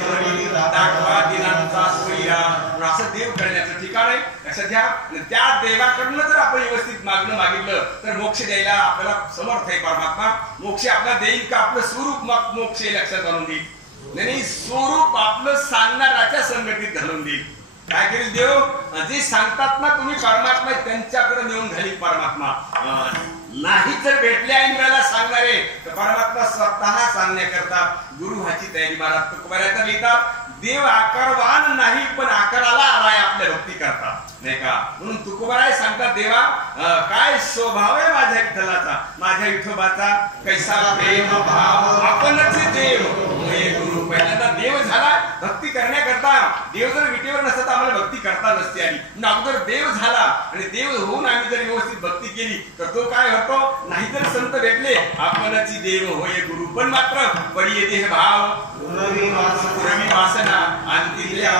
दाखवा दिनांचा सोयीरा. असं देव कळण्याचं ठिकाण आहे, लक्षात घ्या. त्या देवाकडनं जर आपण व्यवस्थित मागणं मागितलं तर मोक्ष द्यायला आपल्याला समर्थ आहे परमात्मा. मोक्ष आपला देईल का? आपलं स्वरूप मोक्ष लक्षात आणून देईल. नाही, स्वरूप आपलं सांगणाराच्या संगतीत घालून देईल. काय करेल देव? जे सांगतात ना तुम्ही परमात्मा, त्यांच्याकडे नेऊन घालील परमात्मा. नाही जर भेटले ऐन वेळेला सांगणारे, तर परमात्मा स्वतः सांगण्याकरता गुरु व्हायची तयारी. महाराज तुकोबारायचा लिहितात, देव आकारवान नाही पण आकाराला आलाय आपल्या भक्ती करता, नाही का? म्हणून तुकोबाराय सांगतात, देवा काय स्वभाव आहे माझ्या विठ्ठलाचा, माझ्या विठोबाचा, कैसा प्रेम भाव आपणच देव. गुरु पहिल्यांदा देव झाला भक्ती करण्याकरता. देव जर विटेवर नसता आम्हाला भक्ती करता नसते आली. अगोदर देव झाला, आणि देव होऊन आम्ही जर व्यवस्थित भक्ती केली तर तो काय होतो? नाही जर संत भेटले, आपणची देव होय गुरु. पण मात्र पडी येते हे भाव, रवी वासना आणि तिथल्या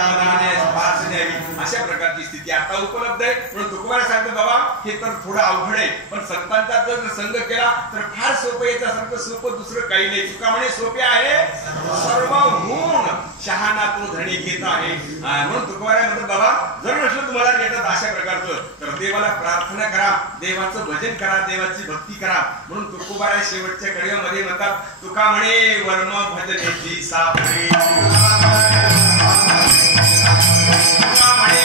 स्पर्श द्यावी, अशा प्रकारची स्थिती आता उपलब्ध आहे. म्हणून तुकोबारा सांगतो, बाबा हे तर थोडं अवघड आहे, पण संतांचा जर संग केला तर फार सोपं. याच्यासारखं सोपं दुसरं काही नाही. तुका म्हणे सोपे आहे सर्व गुण, शहाणा तो धणी घेत आहे. म्हणून तुकोबारा म्हणतो, बाबा जर नसलं तुम्हाला येतात अशा प्रकारचं, तर देवाला प्रार्थना करा, देवाचं भजन करा, देवाची भक्ती करा. म्हणून तुकोबारा शेवटच्या कडव्यामध्ये म्हणतात, तुका म्हणे वर्म भजनेची सापडे, तुका म्हणे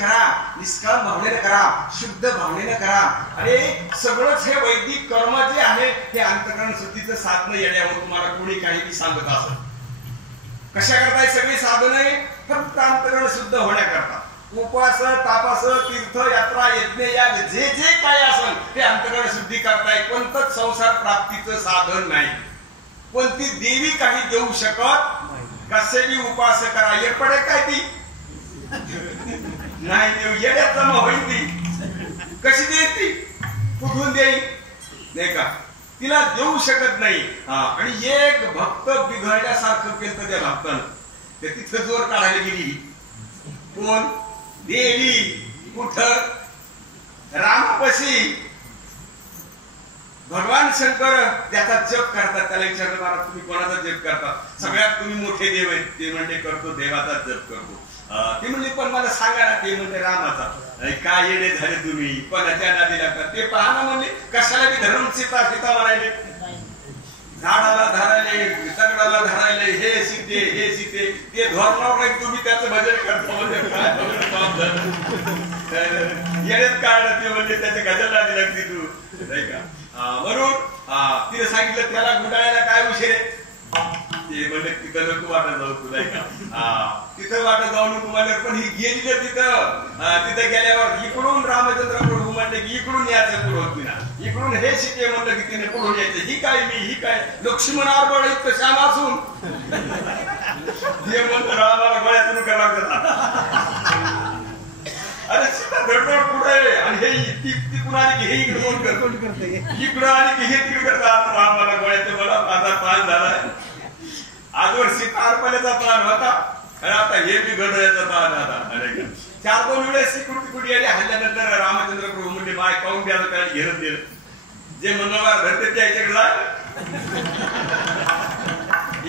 करा, निष्काम भावनेने करा, शुद्ध भावनेने करा. अरे सगळंच हे वैदिक कर्म जे आहे हे अंतःकरण शुद्धीचं साधन येण्यावर तुम्हाला कोणी काही सांगत असत. कशा करताय सगळी साधने? फक्त अंतःकरण शुद्ध होण्याकरता. उपवास, तापास, तीर्थ यात्रा, यज्ञ याग जे जे काय असेल ते अंतःकरण शुद्धी करताय. कोणतंच संसार प्राप्तीचं साधन नाही. कोणती देवी काही देऊ शकत कसेही उपास करा. येडपडे काय ती नाही देऊ, येड्यात जमा होईल ती. कशी देईल ती? कुठून देईल? नाही का, तिला देऊ शकत नाही. आणि एक भक्त बिघडल्यासारखं केलं त्या भक्तानं. ते तिथं जोर काढायला गेली. कोण? देवी. कुठं? रामापाशी. भगवान शंकर त्याचा जप करतात. त्याला विचारलं, महाराज तुम्ही कोणाचा जप करतात? सगळ्यात तुम्ही मोठे देव आहेत. ते म्हणजे करतो देवाचा जप करतो. ते म्हणजे पण मला सांगा ना. ते म्हणजे रामाचा. काय येणे झाले तुम्ही, कोणाच्या नादी लागतात? ते पहा ना म्हणले. कशाला बी धरून सीता सीता म्हणायले. झाडाला धरायले, दगडाला धरायले, हे सीते हे सीते. ते धरणार नाही, तुम्ही त्याचं भजन करतो म्हणजे येण्यात काढलं. ते म्हणजे त्याच्या गजल नादी लागते तू, नाही का. म्हणून तिने सांगितलं त्याला गुंडाळायला काय उशीर आहे. ते म्हणजे तिथं नको वाटत जाऊ तू, नाही का. तिथं वाटत जाऊ नको म्हणलं. पण ही गेली तिथं गेल्यावर इकडून रामचंद्र प्रभू म्हणले की इकडून यायचं पुढे होत ना. इकडून हे शिके म्हणलं की तिने पुढून यायचं. ही काय मी, ही काय लक्ष्मणावर बळ इतकं छान असून हे म्हणतो रामाला गळ्यातून करावं. अरे सीता धडधड पुढे आणि हे तिकडून आली की हे इकडे कोण करते, इकडं आली की हे तिकडे करतात. रामाला गळ्यात मला माझा पान झालाय. आजवर सीता अर्पणाचा पान होता आणि आता हे बी गडयाचा पान झाला. अरे 4-2 वेळेस तिकुडी आली. हल्ल्यानंतर रामचंद्र प्रभू म्हणजे माय पाहून द्यायला त्याला घेणं दिलं. जे मंगळवार धरते त्या याच्याकडे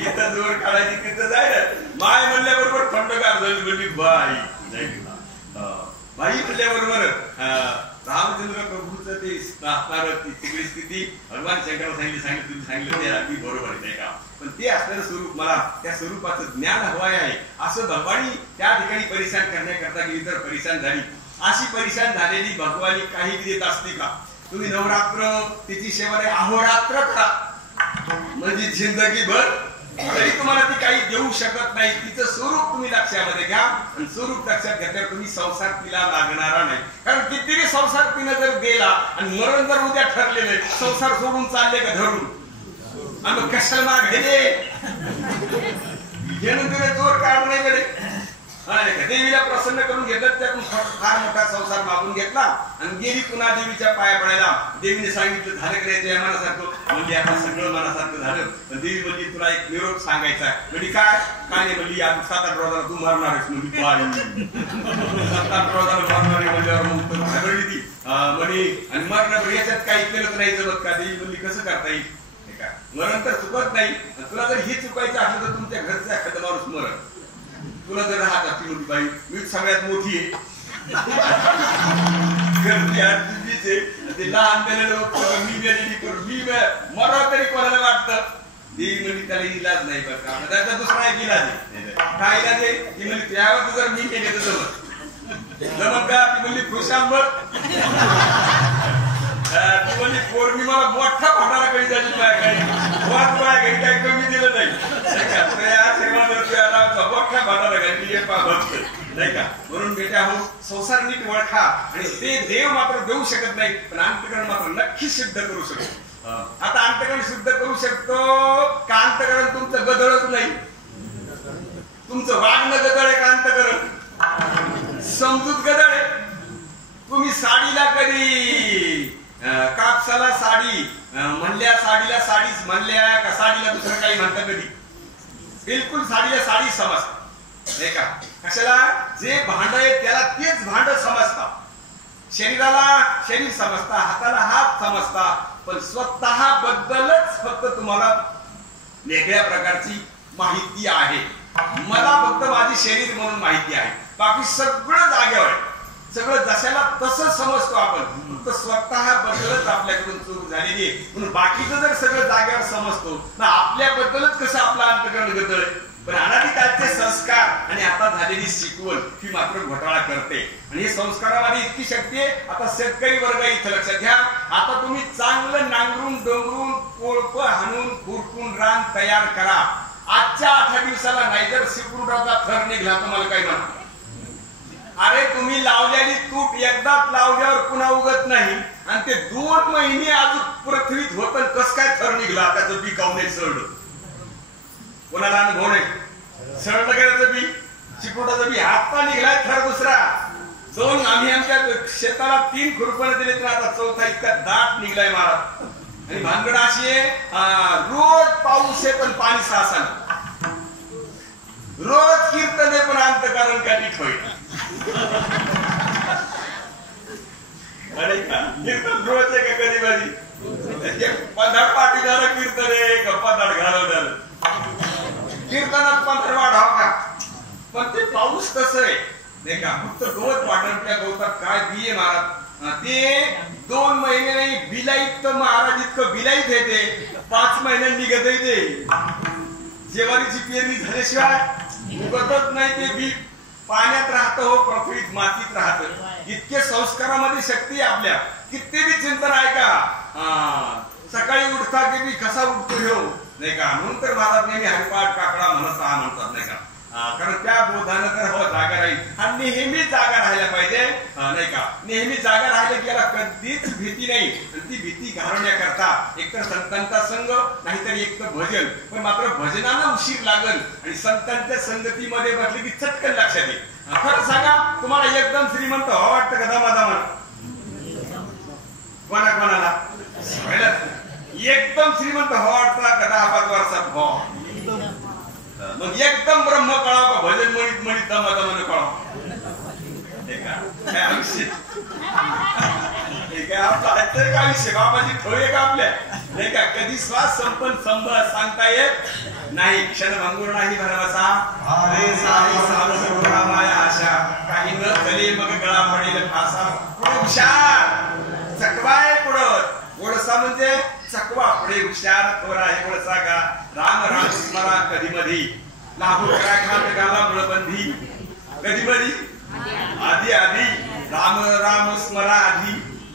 इथं जोर काढायची तिथं जाय. माय म्हणल्याबरोबर थंडगार झाली. म्हणजे बाई म्हणल्याबरोबर रामचंद्र प्रभूचं ते ती सगळी स्थिती भगवान शंकराला सांगितलं तुम्ही सांगितलं ते अगदी बरोबर आहे का. पण ते असणारं स्वरूप मला त्या स्वरूपाचं ज्ञान हवं आहे. असं भगवानी त्या ठिकाणी परिशान करण्याकरता गेली तर परिशान झाली. अशी परिशान झालेली भगवानी काही देत असते का? तुम्ही नवरात्र तिची सेवा नाही, अहोरात्र करा म्हणजे जिंदगीभर तरी तुम्हाला ती काही देऊ शकत नाही. तिचं स्वरूप तुम्ही लक्षामध्ये घ्या आणि स्वरूप लक्षात घेतल्यावर तुम्ही संसार तिला लागणारा नाही. कारण कितीही संसार तिनं जर गेला आणि मरण जर उद्या ठरलेलं संसार सोडून चालले का धरून आणि कशाला माग घेणे घेणून तिने जोर काढ नाही गेले. देवीला प्रसन्न करून घेतलं, त्यातून फार मोठा संसार मागून घेतला आणि गेली पुन्हा देवीच्या पाया पडायला. देवीने सांगितलं झालं की नाही मनासारखं. म्हणजे आता सगळं मनासारखं झालं. पण देवी म्हणजे तुला एक निरोप सांगायचा आहे. म्हणजे काय काय नाही म्हणली 7-8 रोजाला तू मरणारच. म्हणजे 7-8 रोजाला मरणारी म्हणल्यावर मग घाबरली ती म्हणे. आणि मरण याच्यात काही केलं नाही जमत का? देवी म्हणली कसं करता येईल, मरण तर चुकत नाही. तुला जर हे चुकायचं असलं तर तुमच्या घरचा एखादा माणूस मरण. तुला जर राहतात ती मोठी बाई मी सगळ्यात मोठी आहे ते लहान मी मरा तरी कोणाला वाटतं. देवी म्हणजे त्याला इलाज नाही बरं का. त्याचा दुसरा एक इलाज आहे. काय इलाज आहे? ती म्हणजे त्यावर जर मी केले तर जमत का? ती म्हणजे खुशांबर ती म्हणजे पौर्णिमाला मोठा फटारा कधी झाली काही काही कमी दिलं नाही मोठा फटारा घातली नाही का. म्हणून बेटा हो संसार नीट ओळखा आणि ते देव मात्र देऊ शकत नाही पण अंतःकरण मात्र नक्की सिद्ध करू शकतो. आता अंतःकरण सिद्ध करू शकतो का? अंतःकरण तुमचं गदळच नाही. तुमचं वागणं गदळ आहे का अंतःकरण समजूत गदळ आहे. तुम्ही साडीला कधी कापसाला साडी म्हणल्या, साडीला साडीच म्हणल्या का साडीला दुसरं काही म्हणता कधी? बिलकुल साडीला साडी समजतात नाही का. कशाला? जे भांड आहे त्याला तेच भांड समजतात. शरीराला शरीर समजता, हाताला हात समजता, पण स्वतः बद्दलच फक्त तुम्हाला वेगळ्या प्रकारची माहिती आहे. मला फक्त माझी शरीर म्हणून माहिती आहे. बाकी सगळं जागेवर आहे. सगळं जशाला तसं समजतो आपण. फक्त स्वतः बद्दलच आपल्याकडून चूक झालेली आहे. म्हणून बाकीचं जर सगळं जागेवर समजतो ना आपल्याबद्दलच कसं आपलं अंतःकरण गदळ आहे. पण अनादिकालचे संस्कार आणि आता झालेली शिकवण ही मात्र घोटाळा करते. आणि हे संस्कारामध्ये इतकी शक्ती आहे. आता शेतकरी वर्ग इथं लक्षात घ्या, आता तुम्ही चांगलं नांगरून डोंगरून कोळप हाणून खुरपून रान तयार करा. आजच्या 8 दिवसाला नाही जर सिकुडाचा थर निघला तुम्हाला काय म्हणा, अरे तुम्ही लावलेली तूट एकदाच लावल्यावर पुन्हा उगत नाही आणि ते 2 महिने अजून पृथ्वीत होत. कस काय थर निघला त्याचं बी काऊन सरळ कोणाला अनुभव नाही. सरळ करायचं बी चिकोटाचं बी आता निघलाय थर दुसरा. जाऊन आम्ही आमच्या शेताला 3 खुरपण दिले तर आता चौथा इतका दाट निघलाय महाराज. आणि भानगड अशी आहे, रोज पाऊस आहे पण पाणी सासा, रोज कीर्तन आहे पण अंतःकरण काठीत होईल. अरे का कीर्तन रोज आहे का कधी कधी पदार्थ पाठीदार कीर्तन आहे का पदार्थ घालवणार कीर्तनात पंधर वाढाव का. पण ते पाऊस कसं आहे नाही का, फक्त गवत वाटण त्या गवतात काय बिये महाराज ते 2 महिने नाही बिलाईत तर महाराज इतकं बिलाईत येते 5 महिन्यांनी निघत येते. जेवारीची पेरणी झाल्याशिवाय उगतच नाही ते बी पाण्यात राहतं हो पृथ्वीत मातीत राहतं. इतके संस्कारामध्ये शक्ती आहे आपल्या. किती बी चिंतन आहे का, सकाळी उठता की बी कसा उठतो हो नाही का. म्हणून तर महाराज नेहमी हरिपाठ काकडा म्हणत राहा म्हणतात नाही का. कारण त्या बोधानं तर हो जागा राहील आणि नेहमी जागा राहायला पाहिजे नाही का. नेहमी जागा राहिलं की याला कधीच भीती नाही. ती भीती घालवण्याकरता एकतर संतांचा संघ नाहीतर एक तर भजन. पण मात्र भजनाला उशीर लागल आणि संतांच्या संगतीमध्ये बसले की चटकन लक्षात येईल. खरं सांगा तुम्हाला एकदम श्रीमंत हो वाटतं का दमादमा कोणा कोणाला एकदम श्रीमंत हो वाटतं का 10-5 वर्षात हो. मग एकदम ब्रह्म कळाव का भजन म्हणीत म्हणीत दमादमानं कळाव काय आयुष्य आपलं ऐकतंय का आयुष्य बाबाची ठोय का आपल्या नाही का. कधी श्वास संपन संभव सांगता येत नाही. क्षणभंगूर नाही भरवसा आशा काही न झाले मग गळा पडेल फासा. पुढे हुशार चकवाय पुढं गोडसा म्हणजे चकवा पुढे हुशार थोरा आहे गोडसा गा. राम राम स्मरा कधी मधी लागू करा घात गाला मुळबंधी कधी मधी आधी आधी राम राम स्मरा आधी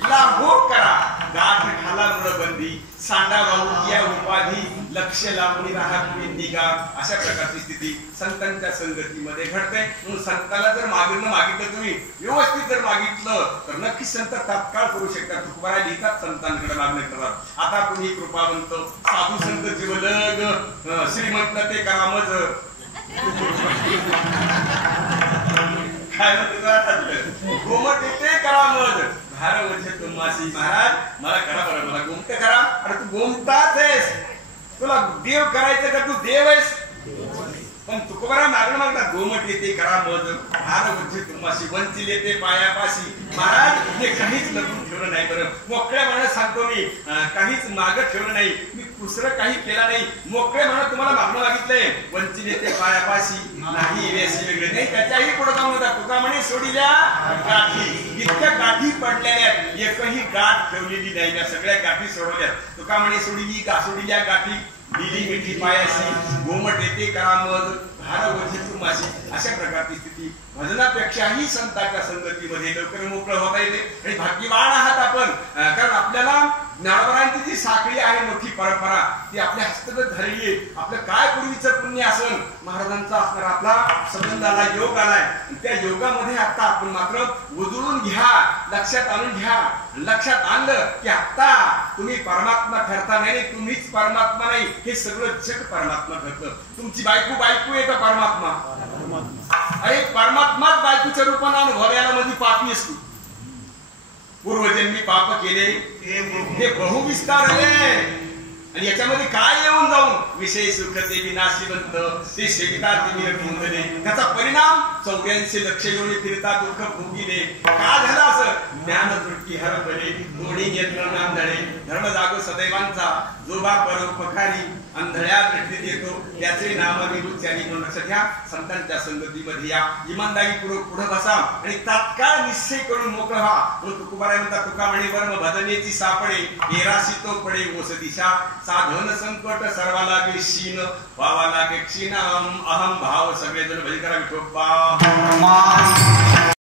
लागू करा गाठ घाला मुळबंदी. सांडा वाहू या उपाधी लक्ष लावून राहा तुम्ही निगा. अशा प्रकारची स्थिती संतांच्या संगतीमध्ये घडते. म्हणून संताला जर मागितलं तुम्ही व्यवस्थित जर मागितलं तर नक्की संत तात्काळ करू शकतात. तुकोबा लिहितात संतांकडे मागणी करतात. आता तुम्ही कृपावंत साधू संत जीवलग श्रीमंत ते कामज काय म्हणतात गोमट ते करामज भार म्हणजे तुम्हासी महाराज मला करा बरं मला गोमट करा. अरे तू गोमताच आहेस, तुला देव करायचं का तू देव आहेस. पण तुकोबा मागणं मागतात गोमट येते करा मज भार म्हणजे तुम्हासी वंचिल येते पायापाशी. महाराज हे काहीच लपून ठेवलं नाही. बरं मोकळ्या मनात सांगतो मी काहीच मागत ठेवलं नाही. मी दुसरं काही केला नाही. मोकळ्या मनात तुम्हाला मागणं मागितलंय वंचिल येते पायापाशी नाही रेसी वेगळे नाही. त्याच्याही पुढे काम होता तुका म्हणे सोडिल्या गाठी. इतक्या गाठी पडलेल्या एकही गाठ ठेवलेली नाही. त्या सगळ्या गाठी सोडवल्या. तुका म्हणे सोडिल्या गाठी दिली मिठी पायाशी गोमट येते करामज भार वरती तुम्हाशी. अशा प्रकारची स्थिती भजनापेक्षाही संतांच्या संगतीमध्ये लवकर मोकळं होता येते. आणि भाग्यवान आहात आपण कारण आपल्याला ज्ञानोबरांची जी साखळी आहे मोठी परंपरा ती आपल्या हस्तगत झालेली आहे. आपलं काय पूर्वीचं पुण्य असन महाराजांचा असणार आपला संबंध आला योग आलाय. त्या योगामध्ये आता आपण मात्र उजळून घ्या लक्षात आणून घ्या. लक्षात आणलं की आता तुम्ही परमात्मा ठरता नाही. तुम्हीच परमात्मा नाही हे सगळं जग परमात्मा ठरतं. तुमची बायको आहे का परमात्मा. अरे परमात्माच बायकोच्या रूपाने अनुभवायला म्हणजे पापी असतो. पूर्वजन्मी पाप केले हे बहुविस्तार आले आणि याच्यामध्ये काय येऊन जाऊन विषय सुख ते विनाशिवंत ते सेविता ते त्याचा परिणाम 84 लक्ष योनी फिरता दुःख भोगिले. का झालं असं ज्ञान दृष्टी हरपले दोन्ही यत्न नांदळे धर्म जागो सदैवांचा जोबा परोपकारी अंधळ्या दृष्टीत येतो त्याचे नाम विरुच्चारी म्हणून लक्षात घ्या. संतांच्या संगतीमध्ये या, इमानदारीपूर्वक पुढे बसा आणि तात्काळ निश्चय करून मोकळ व्हा. म्हणून तुकोबाराय म्हणतात, तुका म्हणे वर्म भजनेची सापडे, येराशी तो पडे ओस दिशा, साधन संकट सर्वा लागे शीन, व्हावा लागे क्षीण अहम भाव, सगळेजण भजन करा विठोबा.